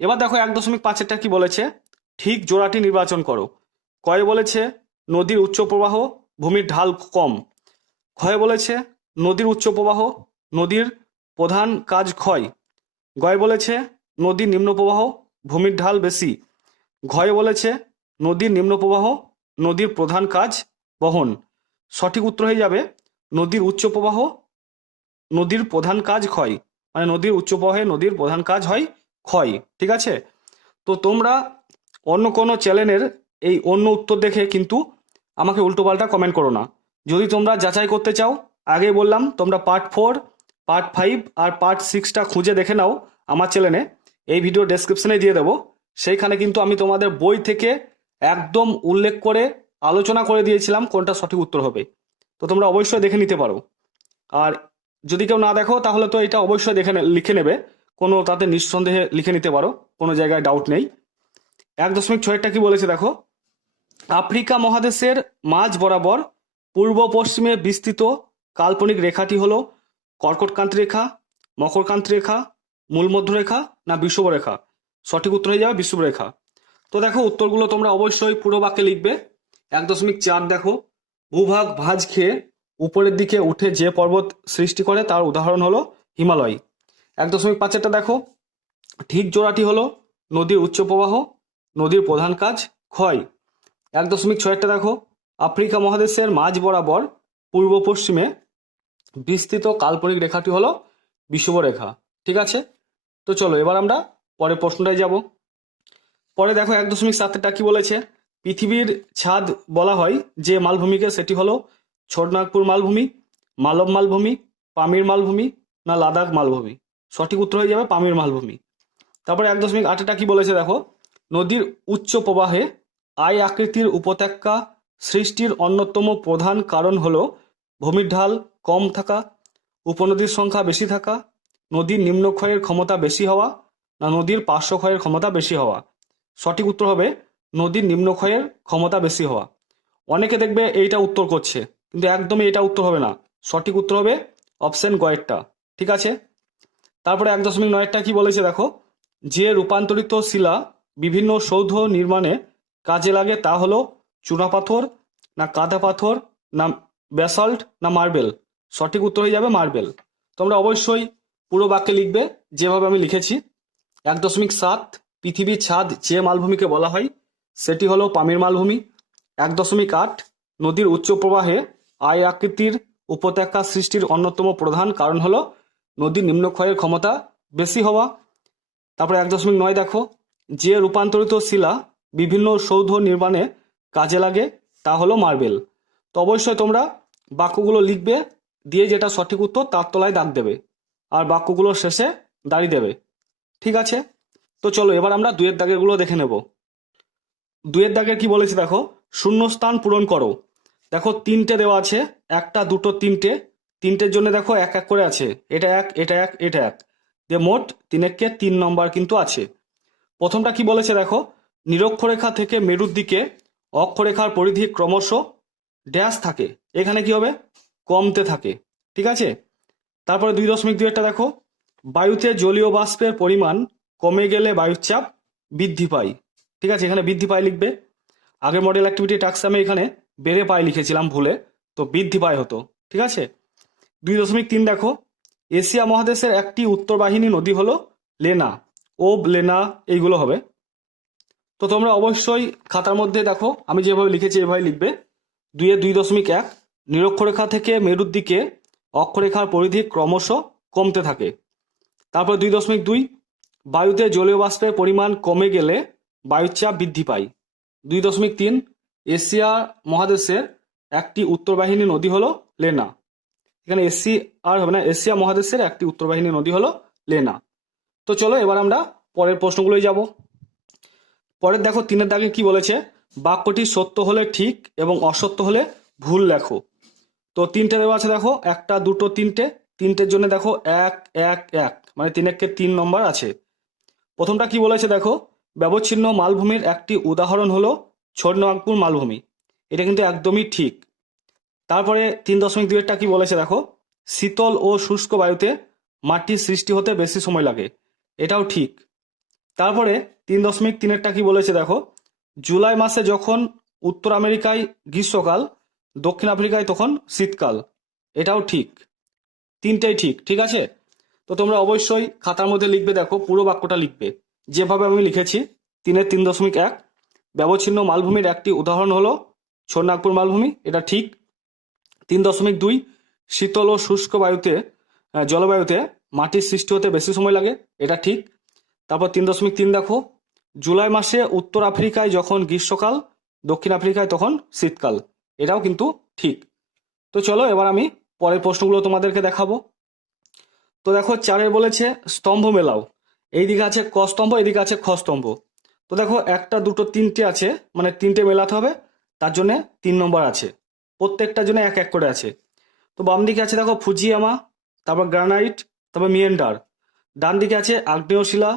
এবার দেখো 1.5-টা কি বলেছে, ঠিক জোড়াটি নির্বাচন করো। কয়ে বলেছে নদীর উচ্চ প্রবাহ, ভূমির ঢাল কম, ক্ষয়ে বলেছে নদীর উচ্চ প্রবাহ, নদীর প্রধান কাজ ক্ষয়, গয়ে বলেছে নদীর নিম্ন প্রবাহ, ভূমির ঢাল বেশি, ঘয়ে বলেছে নদীর নিম্ন প্রবাহ, নদীর প্রধান কাজ বহন। সঠিক উত্তর হয়ে যাবে নদীর উচ্চ প্রবাহ, নদীর প্রধান কাজ ক্ষয়। মানে নদীর উচ্চ প্রবাহে নদীর প্রধান কাজ হয় ক্ষয়। ঠিক আছে, তো তোমরা অন্য কোনো চ্যানেলের এই অন্য উত্তর দেখে কিন্তু আমাকে উল্টোপাল্টা কমেন্ট করো না। যদি তোমরা যাচাই করতে চাও, আগে বললাম তোমরা পার্ট 4, পার্ট 5 আর পার্ট 6টা খুঁজে দেখে নাও আমার চ্যানেলে, এই ভিডিও ডেসক্রিপশনে দিয়ে দেবো। সেইখানে কিন্তু আমি তোমাদের বই থেকে একদম উল্লেখ করে আলোচনা করে দিয়েছিলাম কোনটা সঠিক উত্তর হবে। তো তোমরা অবশ্যই দেখে নিতে পারো। আর যদি কেউ না দেখো তাহলে তো এটা অবশ্যই লিখে নেবে, কোনো তাতে নিঃসন্দেহে লিখে নিতে পারো, কোনো জায়গায় ডাউট নেই। 1.6টা কি বলেছে দেখো, আফ্রিকা মহাদেশের মাঝ বরাবর পূর্ব পশ্চিমে বিস্তৃত কাল্পনিক রেখাটি হলো কর্কটক্রান্তি রেখা, মকরক্রান্তি রেখা, মূল মধ্যরেখা না বিষুবরেখা? সঠিক উত্তর হয়ে যাবে বিষুবরেখা। তো দেখো উত্তরগুলো তোমরা অবশ্যই পুরো বাক্যে লিখবে। 1.4 দেখো, ভূভাগ ভাঁজ খেয়ে উপরের দিকে উঠে যে পর্বত সৃষ্টি করে তার উদাহরণ হলো হিমালয়। 1.5 দেখো, ঠিক জোড়াটি হলো নদীর উচ্চ প্রবাহ, নদীর প্রধান কাজ ক্ষয়। 1.6 দেখো, আফ্রিকা মহাদেশের মাঝ বরাবর পূর্ব পশ্চিমে বিস্তৃত কাল্পনিক রেখাটি হলো বিষুবরেখা। ঠিক আছে, তো চলো এবার আমরা পরের প্রশ্নটায় যাব। পরে দেখো 1.7টা কি বলেছে, পৃথিবীর ছাদ বলা হয় যে মালভূমিকে, সেটি হলো ছোটনাগপুর মালভূমি, মালব মালভূমি, পামির মালভূমি না লাদাখ মালভূমি? সঠিক উত্তর হয়ে যাবে পামির মালভূমি। তারপরে 1.8টা কি বলেছে দেখো, নদীর উচ্চ প্রবাহে আই আকৃতির উপত্যকা সৃষ্টির অন্যতম প্রধান কারণ হলো ভূমির ঢাল কম থাকা, উপনদীর সংখ্যা বেশি থাকা, নদীর নিম্নক্ষয়ের ক্ষমতা বেশি হওয়া না নদীর পার্শ্বক্ষয়ের ক্ষমতা বেশি হওয়া? সঠিক উত্তর হবে নদীর নিম্নক্ষয়ের ক্ষমতা বেশি হওয়া। অনেকে দেখবে এইটা উত্তর করছে, কিন্তু একদমই এটা উত্তর হবে না। সঠিক উত্তর হবে অপশন গয়েরটা। ঠিক আছে, তারপরে 1.9টা কি বলেছে দেখো, যে রূপান্তরিত শিলা বিভিন্ন সৌধ নির্মাণে কাজে লাগে তা হলো চুনাপাথর না কাদা পাথর না ব্যাসল্ট না মার্বেল? সঠিক উত্তর হয়ে যাবে মার্বেল। তোমরা অবশ্যই পুরো বাক্যে লিখবে যেভাবে আমি লিখেছি। 1.7, পৃথিবীর ছাদ যে মালভূমিকে বলা হয় সেটি হলো পামির মালভূমি। 1.8, নদীর উচ্চ প্রবাহে আই আকৃতির উপত্যকা সৃষ্টির অন্যতম প্রধান কারণ হলো নদীর নিম্নক্ষয়ের ক্ষমতা বেশি হওয়া। তারপরে 1.9 দেখো, যে রূপান্তরিত শিলা বিভিন্ন সৌধ নির্মাণে কাজে লাগে তা হলো মার্বেল। তো অবশ্যই তোমরা বাক্যগুলো লিখবে, দিয়ে যেটা সঠিক উত্তর তার তলায় দাগ দেবে, আর বাক্যগুলোর শেষে দাঁড়িয়ে দেবে। ঠিক আছে, তো চলো এবার আমরা 2-এর দাগেরগুলো দেখে নেব। 2-এর দাগের কি বলেছে দেখো, শূন্যস্থান পূরণ করো। দেখো 3টে দেওয়া আছে, 1টা 2টো 3টে, 3টের জন্য দেখো 1-1 করে আছে, এটা 1 এটা 1 এটা 1 দিয়ে মোট 3-একে 3 নম্বর কিন্তু আছে। প্রথমটা কি বলেছে দেখো, নিরক্ষরেখা থেকে মেরুর দিকে অক্ষরেখার পরিধি ক্রমশ ড্যাশ থাকে, এখানে কি হবে কমতে থাকে। ঠিক আছে, তারপরে 2.2টা দেখো, বায়ুতে জলীয় বাষ্পের পরিমাণ কমে গেলে বায়ুচাপ বৃদ্ধি পায়। ঠিক আছে, এখানে বৃদ্ধি পায় লিখবে। আগের মডেল অ্যাক্টিভিটি টাস্ক আমি এখানে বেড়ে পায় লিখেছিলাম ভুলে, তো বৃদ্ধি পায় হতো। ঠিক আছে, 2.3 দেখো, এশিয়া মহাদেশের একটি উত্তরবাহিনী নদী হলো লেনা, ওব লেনা এইগুলো হবে। তো তোমরা অবশ্যই খাতার মধ্যে দেখো আমি যেভাবে লিখেছি এভাবে লিখবে। 2.1, নিরক্ষরেখা থেকে মেরুর দিকে অক্ষরেখার পরিধি ক্রমশ কমতে থাকে। তারপর 2.2, বায়ুতে জলীয় বাষ্পের পরিমাণ কমে গেলে বায়ুচাপ বৃদ্ধি পায়। 2.3, এশিয়া মহাদেশের একটি উত্তরবাহিনী নদী হলো লেনা, এখানে আর হবে না, এশিয়া মহাদেশের একটি উত্তরবাহিনী নদী হলো লেনা। তো চলো এবার আমরা পরের প্রশ্নগুলোই যাব। পরের দেখো 3-এর দাগে কি বলেছে, বাক্যটি সত্য হলে ঠিক এবং অসত্য হলে ভুল লেখো। তো 3টে দেওয়া আছে দেখো, 1টা 2টো 3টে, 3টের জন্য দেখো 1 1 1 মানে 3-একে 3 নম্বর আছে। প্রথমটা কি বলেছে দেখো, ব্যবচ্ছিন্ন মালভূমির একটি উদাহরণ হলো ছোটনাগপুর মালভূমি, এটা কিন্তু একদমই ঠিক। তারপরে 3.2টা কি বলেছে দেখো, শীতল ও শুষ্ক বায়ুতে মাটির সৃষ্টি হতে বেশি সময় লাগে, এটাও ঠিক। তারপরে 3.3টা কি বলেছে দেখো, জুলাই মাসে যখন উত্তর আমেরিকায় গ্রীষ্মকাল, দক্ষিণ আফ্রিকায় তখন শীতকাল, এটাও ঠিক। 3টেই ঠিক। ঠিক আছে, তো তোমরা অবশ্যই খাতার মধ্যে লিখবে, দেখো পুরো বাক্যটা লিখবে যেভাবে আমি লিখেছি। 3-এর 3.1, ব্যবচ্ছিন্ন মালভূমির একটি উদাহরণ হলো ছোটনাগপুর মালভূমি, এটা ঠিক। 3.2, শীতল ও শুষ্ক বায়ুতে জলবায়ুতে মাটির সৃষ্টি হতে বেশি সময় লাগে, এটা ঠিক। তারপর 3.3 দেখো, জুলাই মাসে উত্তর আফ্রিকায় যখন গ্রীষ্মকাল, দক্ষিণ আফ্রিকায় তখন শীতকাল, এটাও কিন্তু ঠিক। তো চলো এবার আমি পরের প্রশ্নগুলো তোমাদেরকে দেখাবো। তো দেখো 4-এ বলেছে স্তম্ভ মেলাও, এইদিকে আছে ক স্তম্ভ, এদিকে আছে খ স্তম্ভ। তো দেখো 1টা 2টো 3টে আছে, মানে 3টে মেলাতে হবে, তার জন্য 3 নম্বর আছে, প্রত্যেকটার জন্য 1 1 করে আছে। তো বাম দিকে আছে দেখো ফুজিয়ামা, তারপর গ্রানাইট, তারপর মিয়েন্ডার। ডান দিকে আছে আগ্নেয় শিলা,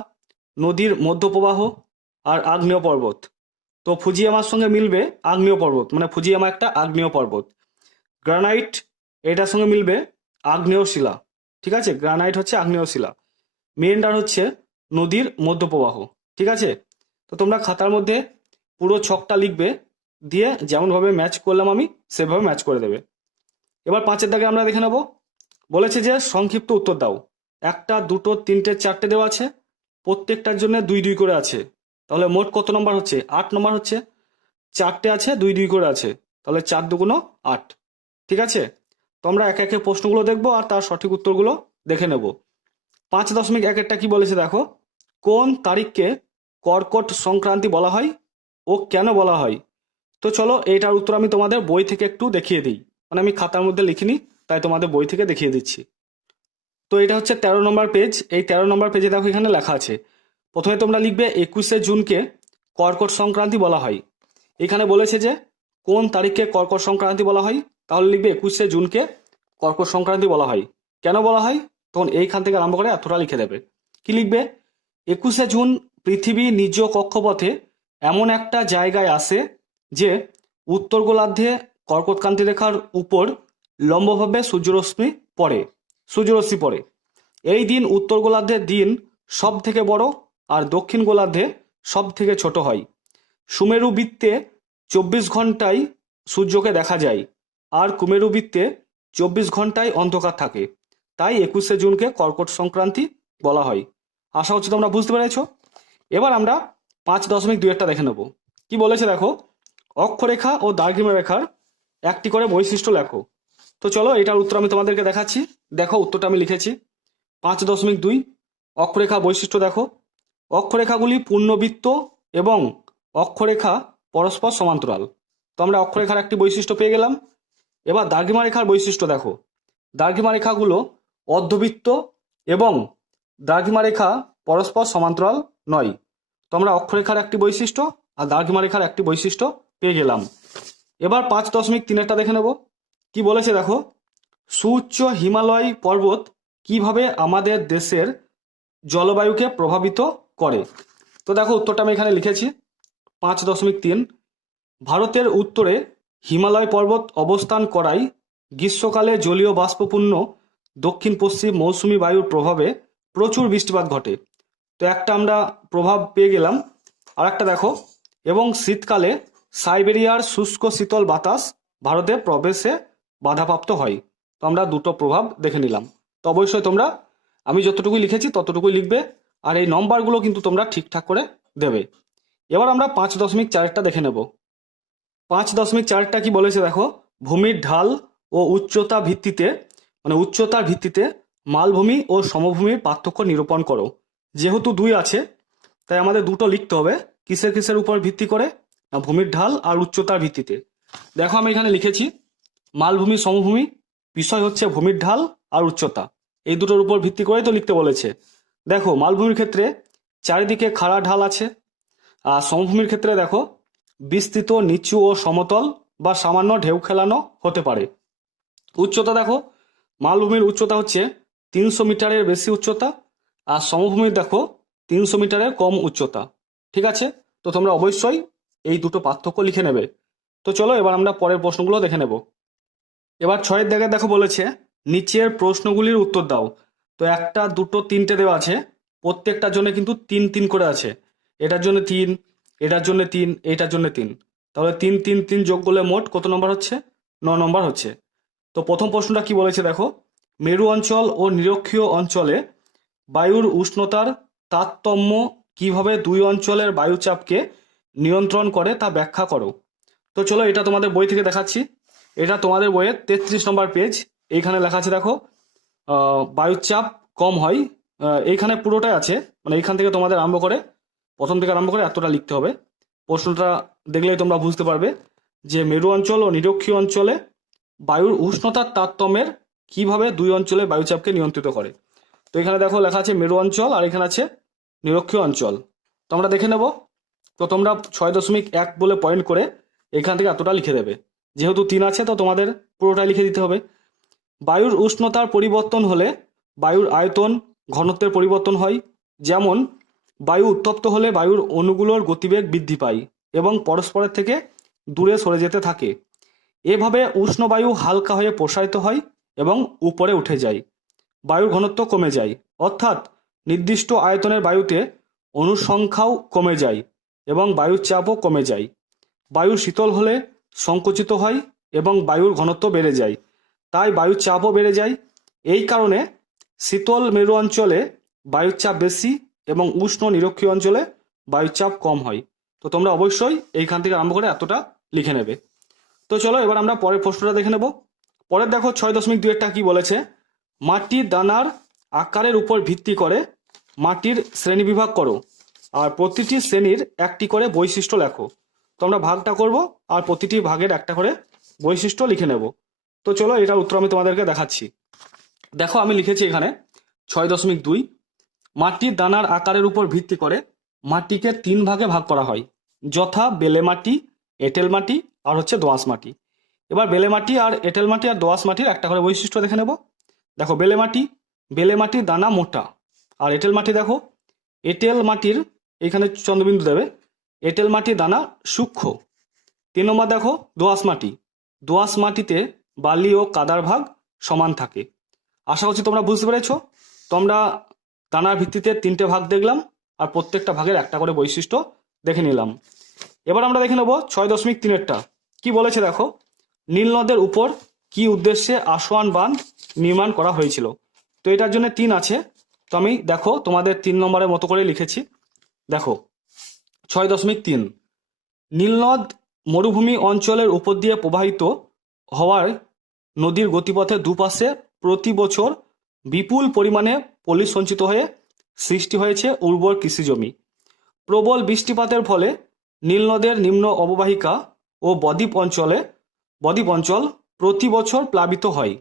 নদীর মধ্যপ্রবাহ আর আগ্নেয় পর্বত। তো ফুজিয়ামার সঙ্গে মিলবে আগ্নেয় পর্বত, মানে ফুজিয়ামা একটা আগ্নেয় পর্বত। গ্রানাইট এটার সঙ্গে মিলবে আগ্নেয় শিলা। ঠিক আছে, গ্রানাইট হচ্ছে আগ্নেয় শিলা, মেন্ডার হচ্ছে নদীর মধ্যপ্রবাহ। ঠিক আছে, তো তোমরা খাতার মধ্যে পুরো ছকটা লিখবে, দিয়ে যেমনভাবে ম্যাচ করলাম আমি সেভাবে ম্যাচ করে দেবে। এবার 5-এর দাগে আমরা দেখে নেব। বলেছে যে সংক্ষিপ্ত উত্তর দাও। 1, 2, 3, 4 দেওয়া আছে, প্রত্যেকটার জন্য 2, 2 করে আছে। তাহলে মোট কত নম্বর হচ্ছে? 8 নম্বর হচ্ছে। 4টে আছে, 2, 2 করে আছে, তাহলে 4 2 8। ঠিক আছে, তো আমরা একে একে প্রশ্নগুলো দেখবো আর তার সঠিক উত্তরগুলো দেখে নেব। 5.1 কি বলেছে দেখো, কোন তারিখকে কর্কট সংক্রান্তি বলা হয় ও কেন বলা হয়? তো চলো এইটার উত্তর আমি তোমাদের বই থেকে একটু দেখিয়ে দিই, মানে আমি খাতার মধ্যে লিখিনি, তাই তোমাদের বই থেকে দেখিয়ে দিচ্ছি। তো এটা হচ্ছে 13 নম্বর পেজ। এই 13 নম্বর পেজে দেখো এখানে লেখা আছে, প্রথমে তোমরা লিখবে 21শে জুনকে কর্কট সংক্রান্তি বলা হয়। এখানে বলেছে যে কোন তারিখকে কর্কট সংক্রান্তি বলা হয়, তাহলে লিখবে 21শে জুনকে কর্কট সংক্রান্তি বলা হয়। কেন বলা হয়, তখন এইখান থেকে আরম্ভ করে এতটা লিখে দেবে। কি লিখবে? 21শে জুন পৃথিবী নিজ কক্ষপথে এমন একটা জায়গায় আসে যে উত্তর গোলার্ধে কর্কটক্রান্তি রেখার উপর লম্বভাবে সূর্যরশ্মি পড়ে। এই দিন উত্তর গোলার্ধের দিন সব থেকে বড় আর দক্ষিণ গোলার্ধে সব থেকে ছোট হয়। সুমেরু বৃত্তে 24 ঘন্টায় সূর্যকে দেখা যায়, আর কুমেরু বৃত্তে 24 ঘন্টায় অন্ধকার থাকে। তাই 21শে জুনকে কর্কট সংক্রান্তি বলা হয়। আশা হচ্ছে তোমরা বুঝতে পেরেছ। এবার আমরা 5.2 দেখে নেব। কি বলেছে দেখো, অক্ষরেখা ও দ্রাঘিমা রেখার একটি করে বৈশিষ্ট্য লেখো। তো চলো এটার উত্তর আমি তোমাদেরকে দেখাচ্ছি। দেখো উত্তরটা আমি লিখেছি। 5.2 অক্ষরেখা বৈশিষ্ট্য দেখো, অক্ষরেখাগুলি পূর্ণবৃত্ত এবং অক্ষরেখা পরস্পর সমান্তরাল। তো আমরা অক্ষরেখার একটি বৈশিষ্ট্য পেয়ে গেলাম। এবার দ্রাঘিমা রেখার বৈশিষ্ট্য দেখো, দ্রাঘিমা রেখাগুলো অর্ধবৃত্ত এবং দ্রাঘিমা রেখা পরস্পর সমান্তরাল নয়। তো আমরা অক্ষরেখার একটি বৈশিষ্ট্য আর দ্রাঘিমা রেখার একটি বৈশিষ্ট্য পেয়ে গেলাম। এবার 5.3 দেখে নেব। কি বলেছে দেখো, সুউচ্চ হিমালয় পর্বত কিভাবে আমাদের দেশের জলবায়ুকে প্রভাবিত করে? তো দেখো উত্তরটা আমি এখানে লিখেছি। 5.3 ভারতের উত্তরে হিমালয় পর্বত অবস্থান করায় গ্রীষ্মকালে জলীয় বাষ্পপূর্ণ দক্ষিণ পশ্চিম মৌসুমী বায়ুর প্রভাবে প্রচুর বৃষ্টিপাত ঘটে। তো একটা আমরা প্রভাব পেয়ে গেলাম। আর একটা দেখো, এবং শীতকালে সাইবেরিয়ার শুষ্ক শীতল বাতাস ভারতে প্রবেশে বাধাপ্রাপ্ত হয়। তো আমরা দুটো প্রভাব দেখে নিলাম। তো অবশ্যই তোমরা আমি যতটুকুই লিখেছি ততটুকুই লিখবে, আর এই নম্বরগুলো কিন্তু তোমরা ঠিকঠাক করে দেবে। এবার আমরা 5.4 দেখে নেব। 5.4 কি বলেছে দেখো, ভূমির ঢাল ও উচ্চতার ভিত্তিতে মালভূমি ও সমভূমির পার্থক্য নিরূপণ করো। যেহেতু 2 আছে তাই আমাদের দুটো লিখতে হবে। কিসের উপর ভিত্তি করে? না, ভূমির ঢাল আর উচ্চতার ভিত্তিতে। দেখো আমি এখানে লিখেছি মালভূমি সমভূমি, বিষয় হচ্ছে ভূমির ঢাল আর উচ্চতা, এই দুটোর উপর ভিত্তি করেই তো লিখতে বলেছে। দেখো মালভূমির ক্ষেত্রে চারিদিকে খাড়া ঢাল আছে, আর সমভূমির ক্ষেত্রে দেখো বিস্তৃত নিচু ও সমতল বা সামান্য ঢেউ খেলানো হতে পারে। উচ্চতা দেখো, মালভূমির উচ্চতা হচ্ছে 300 মিটারের বেশি উচ্চতা, আর সমভূমির দেখো 300 মিটারের কম উচ্চতা। ঠিক আছে, তো তোমরা অবশ্যই এই দুটো পার্থক্য লিখে নেবে। তো চলো এবার আমরা পরের প্রশ্নগুলো দেখে নেব। এবার 6 দাগে দেখো বলেছে নিচের প্রশ্নগুলির উত্তর দাও। তো 1, 2, 3 দেওয়া আছে, প্রত্যেকটার জন্য কিন্তু 3 3 করে আছে। এটার জন্য 3, এটার জন্য 3, এইটার জন্য 3। তাহলে 3 3 3 যোগ করলে মোট কত নম্বর হচ্ছে? 9 নম্বর হচ্ছে। তো প্রথম প্রশ্নটা কি বলেছে দেখো, মেরু অঞ্চল ও নিরক্ষীয় অঞ্চলে বায়ুর উষ্ণতার তারতম্য কিভাবে দুই অঞ্চলের বায়ুচাপকে নিয়ন্ত্রণ করে তা ব্যাখ্যা করো। তো চলো এটা তোমাদের বই থেকে দেখাচ্ছি। এটা তোমাদের বইয়ের 33 নম্বর পেজ। এইখানে লেখা আছে দেখো, বায়ুচাপ কম হয়। এইখানে পুরোটাই আছে, মানে এইখান থেকে তোমাদের প্রথম থেকে আরম্ভ করে এতটা লিখতে হবে। প্রশ্নটা দেখলেই তোমরা বুঝতে পারবে যে মেরু অঞ্চল ও নিরক্ষীয় অঞ্চলে বায়ুর উষ্ণতার তারতম্যের কিভাবে দুই অঞ্চলে বায়ুচাপকে নিয়ন্ত্রিত করে। তো এখানে দেখো লেখা আছে মেরু অঞ্চল আর এখানে আছে নিরক্ষীয় অঞ্চল। তো আমরা দেখে নেব। তো তোমরা 6.1 বলে পয়েন্ট করে এখান থেকে এতটা লিখে দেবে। যেহেতু 3 আছে তো তোমাদের পুরোটাই লিখে দিতে হবে। বায়ুর উষ্ণতার পরিবর্তন হলে বায়ুর আয়তন ঘনত্বের পরিবর্তন হয়। যেমন বায়ু উত্তপ্ত হলে বায়ুর অণুগুলোর গতিবেগ বৃদ্ধি পায় এবং পরস্পরের থেকে দূরে সরে যেতে থাকে। এভাবে উষ্ণ বায়ু হালকা হয়ে প্রসারিত হয় এবং উপরে উঠে যায়। বায়ুর ঘনত্ব কমে যায়, অর্থাৎ নির্দিষ্ট আয়তনের বায়ুতে অণুর সংখ্যাও কমে যায় এবং বায়ুর চাপও কমে যায়। বায়ু শীতল হলে সংকুচিত হয় এবং বায়ুর ঘনত্ব বেড়ে যায়, তাই বায়ুর চাপও বেড়ে যায়। এই কারণে শীতল মেরু অঞ্চলে বায়ুর চাপ বেশি এবং উষ্ণ নিরক্ষীয় অঞ্চলে বায়ুর চাপ কম হয়। তো তোমরা অবশ্যই এইখান থেকে আরম্ভ করে এতটা লিখে নেবে। তো চলো এবার আমরা পরের প্রশ্নটা দেখে নেব। পরের দেখো 6.2 কি বলেছে, মাটির দানার আকারের উপর ভিত্তি করে মাটির শ্রেণীবিভাগ করো আর প্রতিটি শ্রেণীর একটি করে বৈশিষ্ট্য লেখো। তো আমরা ভাগটা করব আর প্রতিটি ভাগের একটা করে বৈশিষ্ট্য লিখে নেব। তো চলো এটার উত্তর আমি তোমাদেরকে দেখাচ্ছি। দেখো আমি লিখেছি এখানে 6.2, মাটির দানার আকারের উপর ভিত্তি করে মাটিকে 3 ভাগে ভাগ করা হয়, যথা বেলে মাটি, এঁটেল মাটি আর হচ্ছে দোআঁশ মাটি। এবার বেলে মাটি আর এঁটেল মাটি আর দোআঁশ মাটির একটা করে বৈশিষ্ট্য দেখে নেব। দেখো বেলে মাটির দানা মোটা, আর এঁটেল মাটি দেখো, এঁটেল মাটির এখানে চন্দ্রবিন্দু দেবে, এঁটেল মাটির দানা সূক্ষ্ম। 3 নম্বর দেখো দোআঁশ মাটিতে বালি ও কাদার ভাগ সমান থাকে। আশা করছি তোমরা বুঝতে পেরেছো। তোমরা দানার ভিত্তিতে 3টে ভাগ দেখলাম আর প্রত্যেকটা ভাগের একটা করে বৈশিষ্ট্য দেখে নিলাম। এবার আমরা দেখে নেব 6.3 কি বলেছে। দেখো, নীল নদের উপর কি উদ্দেশ্যে আসোয়ান বাঁধ নির্মাণ করা হয়েছিল। তো এটার জন্য 3 আছে, তো আমি দেখো তোমাদের 3 নম্বরের মতো করে লিখেছি। দেখো 6.3, নীলনদ মরুভূমি অঞ্চলের উপর দিয়ে প্রবাহিত হওয়ায় নদীর গতিপথের দুপাশে প্রতি বছর বিপুল পরিমাণে পলি সঞ্চিত হয়ে সৃষ্টি হয়েছে উর্বর কৃষিজমি। প্রবল বৃষ্টিপাতের ফলে নীলনদের নিম্ন অববাহিকা ও বদ্বীপ অঞ্চল প্রতি বছর প্লাবিত হয়।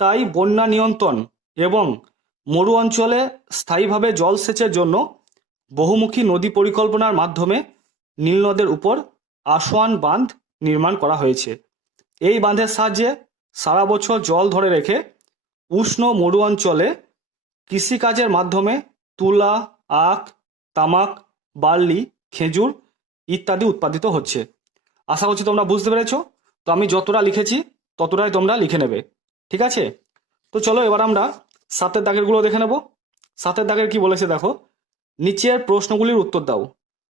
তাই বন্যা নিয়ন্ত্রণ এবং মরু অঞ্চলে স্থায়ীভাবে জলসেচের জন্য বহুমুখী নদী পরিকল্পনার মাধ্যমে নীলনদের উপর আসোয়ান বাঁধ নির্মাণ করা হয়েছে। এই বাঁধের সাহায্যে সারা বছর জল ধরে রেখে উষ্ণ মরু অঞ্চলে কৃষিকাজের মাধ্যমে তুলা, আখ, তামাক, বার্লি, খেজুর ইত্যাদি উৎপাদিত হচ্ছে। আশা করছি তোমরা বুঝতে পেরেছো। তো আমি যতটা লিখেছি ততটাই তোমরা লিখে নেবে, ঠিক আছে? তো চলো এবার আমরা 7 দাগেরগুলো দেখে নেব। 7 দাগের কি বলেছে দেখো, নিচের প্রশ্নগুলির উত্তর দাও।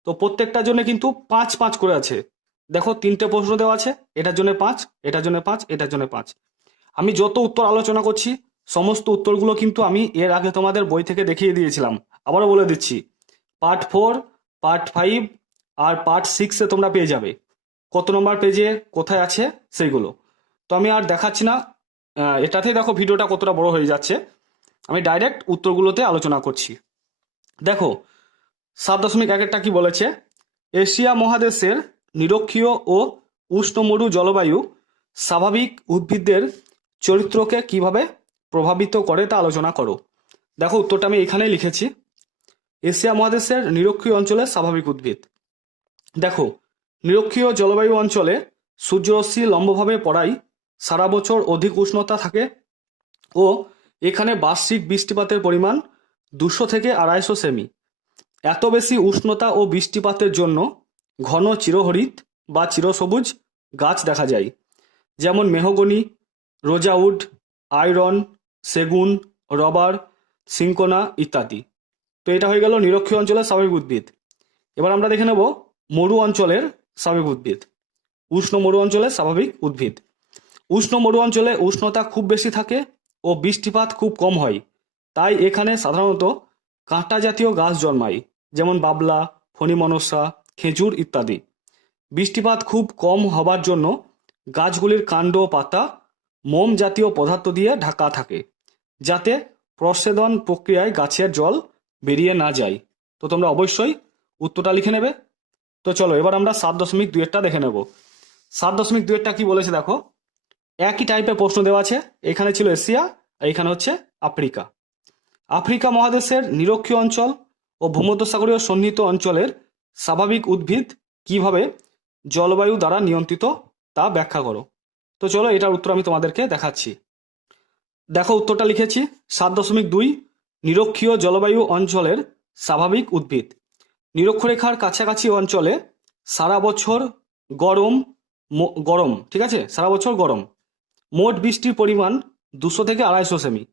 তো প্রত্যেকটার জন্য কিন্তু 5-5 করে আছে। দেখো 3টে প্রশ্ন দেওয়া আছে, এটার জন্য 5, এটার জন্য 5, এটার জন্য 5। আমি যত উত্তর আলোচনা করছি সমস্ত উত্তরগুলো কিন্তু আমি এর আগে তোমাদের বই থেকে দেখিয়ে দিয়েছিলাম। আবারও বলে দিচ্ছি, পার্ট 4, পার্ট 5 আর পার্ট 6-এ তোমরা পেয়ে যাবে কত নম্বর পেজে কোথায় আছে সেইগুলো। তো আমি আর দেখাচ্ছি না, এটাতেই দেখো ভিডিওটা কতটা বড় হয়ে যাচ্ছে। আমি ডাইরেক্ট উত্তরগুলোতে আলোচনা করছি। দেখো 7.1 কি বলেছে, এশিয়া মহাদেশের নিরক্ষীয় ও উষ্ণমরু জলবায়ু স্বাভাবিক উদ্ভিদদের চরিত্রকে কিভাবে প্রভাবিত করে তা আলোচনা করো। দেখো উত্তরটা আমি এখানেই লিখেছি, এশিয়া মহাদেশের নিরক্ষীয় অঞ্চলে স্বাভাবিক উদ্ভিদ। দেখো, নিরক্ষীয় জলবায়ু অঞ্চলে সূর্যরশ্মি লম্বভাবে পড়ায় সারা বছর অধিক উষ্ণতা থাকে ও এখানে বার্ষিক বৃষ্টিপাতের পরিমাণ 200 থেকে 250 সেমি। এত বেশি উষ্ণতা ও বৃষ্টিপাতের জন্য ঘন চিরহরিৎ বা চিরসবুজ গাছ দেখা যায়, যেমন মেহগনি, রোজাউড, আয়রন, সেগুন, রবার, সিঙ্কোনা ইত্যাদি। তো এটা হয়ে গেল নিরক্ষীয় অঞ্চলের স্বাভাবিক উদ্ভিদ। এবার আমরা দেখে নেব মরু অঞ্চলের স্বাভাবিক উদ্ভিদ। উষ্ণ মরু অঞ্চলের স্বাভাবিক উদ্ভিদ। উষ্ণ মরু অঞ্চলে উষ্ণতা খুব বেশি থাকে ও বৃষ্টিপাত খুব কম হয়, তাই এখানে সাধারণত কাঁটা জাতীয় গাছ জন্মায়, যেমন বাবলা, ফণিমনসা, খেজুর ইত্যাদি। বৃষ্টিপাত খুব কম হবার জন্য গাছগুলির কাণ্ড ও পাতা মোম জাতীয় পদার্থ দিয়ে ঢাকা থাকে, যাতে প্রচ্ছেদন প্রক্রিয়ায় গাছের জল বেরিয়ে না যায়। তো তোমরা অবশ্যই উত্তরটা লিখে নেবে। তো চলো এবার আমরা 7.2 দেখে নেব। 7.2 কি বলেছে দেখো, একই টাইপের প্রশ্ন দেওয়া আছে। এখানে ছিল এশিয়া আর এখানে হচ্ছে আফ্রিকা। আফ্রিকা মহাদেশের নিরক্ষীয় অঞ্চল ও ভূমধ্যসাগরীয় সন্নিহিত অঞ্চলের স্বাভাবিক উদ্ভিদ কিভাবে জলবায়ু দ্বারা নিয়ন্ত্রিত তা ব্যাখ্যা করো। তো চলো এটার উত্তর আমি তোমাদেরকে দেখাচ্ছি। দেখো উত্তরটা লিখেছি 7.2, নিরক্ষীয় জলবায়ু অঞ্চলের স্বাভাবিক উদ্ভিদ। নিরক্ষরেখার কাছাকাছি অঞ্চলে সারা বছর গরম, ঠিক আছে, সারা বছর গরম। মোট বৃষ্টির পরিমাণ 200 থেকে 250 সেমি।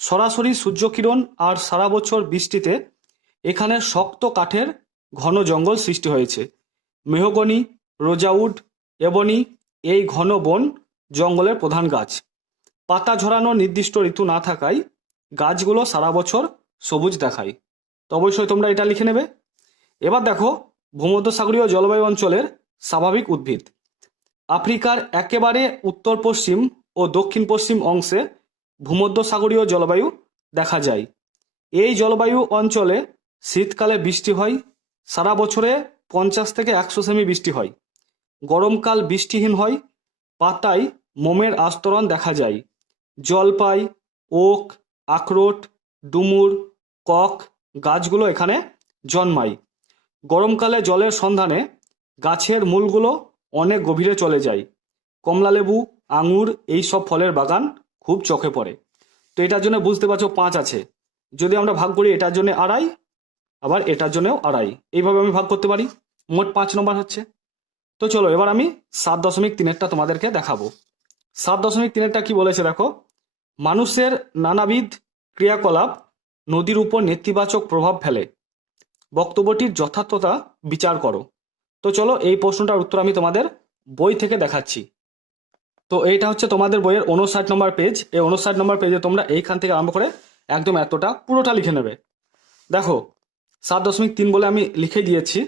সরাসরি সূর্যকিরণ আর সারা বছর বৃষ্টিতে এখানে শক্ত কাঠের ঘন জঙ্গল সৃষ্টি হয়েছে। মেহগনি, রোজাউড, এবনি এই ঘন বন জঙ্গলের প্রধান গাছ। পাতা ঝরানোর নির্দিষ্ট ঋতু না থাকায় গাছগুলো সারা বছর সবুজ দেখায়। তো অবশ্যই তোমরা এটা লিখে নেবে। এবার দেখো ভূমধ্যসাগরীয় জলবায়ু অঞ্চলের স্বাভাবিক উদ্ভিদ। আফ্রিকার একেবারে উত্তর পশ্চিম ও দক্ষিণ পশ্চিম অংশে ভূমধ্যসাগরীয় জলবায়ু দেখা যায়। এই জলবায়ু অঞ্চলে শীতকালে বৃষ্টি হয়, সারা বছরে 50 থেকে 100 সেমি বৃষ্টি হয়। গরমকাল বৃষ্টিহীন হয়, পাতায় মোমের আস্তরণ দেখা যায়। জলপাই, ওক, আখরোট, ডুমুর, কক গাছগুলো এখানে জন্মায়। গরমকালে জলের সন্ধানে গাছের মূলগুলো অনেক গভীরে চলে যায়। কমলালেবু, আঙুর এই সব ফলের বাগান খুব চোখে পড়ে। তো এটার জন্য বুঝতে পারছো 5 আছে। যদি আমরা ভাগ করি এটার জন্য আড়াই, আবার এটার জন্যও আড়াই, এইভাবে আমি ভাগ করতে পারি। মোট 5 নম্বর হচ্ছে। তো চলো এবার আমি 7.3-এরটা তোমাদেরকে দেখাবো। 7.3-এরটা কি বলেছে দেখো, মানুষের নানাবিধ ক্রিয়াকলাপ নদীর উপর নেতিবাচক প্রভাব ফেলে, বক্তব্যটির যথার্থতা বিচার করো। তো চলো এই প্রশ্নটার উত্তর আমি তোমাদের বই থেকে দেখাচ্ছি। তো এইটা হচ্ছে তোমাদের বইয়ের 59 নম্বর পেজ। এই 59 নম্বর পেজে তোমরা এইখান থেকে আরম্ভ করে একদম এতটা পুরোটা লিখে নেবে। দেখো 7.3 বলে আমি লিখে দিয়েছি।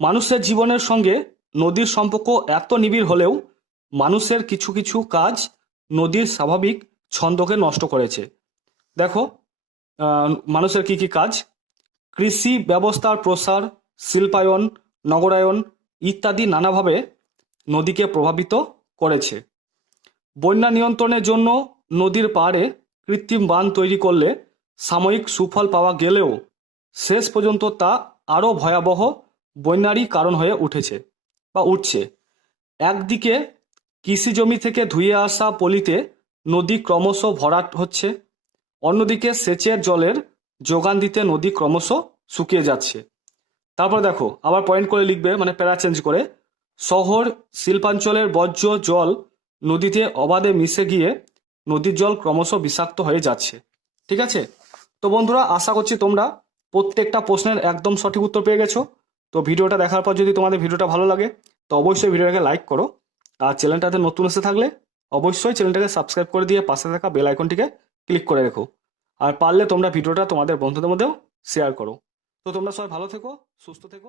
মানুষের জীবনের সঙ্গে নদীর সম্পর্ক এত নিবিড় হলেও মানুষের কিছু কিছু কাজ নদীর স্বাভাবিক ছন্দকে নষ্ট করেছে। দেখো মানুষের কি কি কাজ: কৃষি ব্যবস্থার প্রসার, শিল্পায়ন, নগরায়ন ইত্যাদি নানাভাবে নদীকে প্রভাবিত করেছে। বন্যা নিয়ন্ত্রণের জন্য নদীর পাড়ে কৃত্রিম বাঁধ তৈরি করলে সাময়িক সুফল পাওয়া গেলেও শেষ পর্যন্ত তা আরও ভয়াবহ বন্যারই কারণ হয়ে উঠেছে বা উঠছে। একদিকে কৃষি জমি থেকে ধুয়ে আসা পলিতে নদী ক্রমশ ভরাট হচ্ছে, অন্যদিকে সেচের জলের যোগান দিতে নদী ক্রমশ শুকিয়ে যাচ্ছে। তারপর দেখো আবার পয়েন্ট করে লিখবে, মানে প্যারা চেঞ্জ করে, শহর শিল্পাঞ্চলের বর্জ্য জল নদীতে অবাধে মিশে গিয়ে নদীর জল ক্রমশ বিষাক্ত হয়ে যাচ্ছে। ঠিক আছে? তো বন্ধুরা আশা করছি তোমরা প্রত্যেকটা প্রশ্নের একদম সঠিক উত্তর পেয়ে গেছো। তো ভিডিওটা দেখার পর যদি তোমাদের ভিডিওটা ভালো লাগে তো অবশ্যই ভিডিওটাকে লাইক করো, আর চ্যানেলটাতে নতুন এসে থাকলে অবশ্যই চ্যানেলটাকে সাবস্ক্রাইব করে দিয়ে পাশে থাকা বেল আইকনটিকে ক্লিক করে রেখো। আর পারলে তোমরা ভিডিওটা তোমাদের বন্ধুদের মধ্যেও শেয়ার করো। তো তোমরা সবাই ভালো থেকো, সুস্থ থেকো।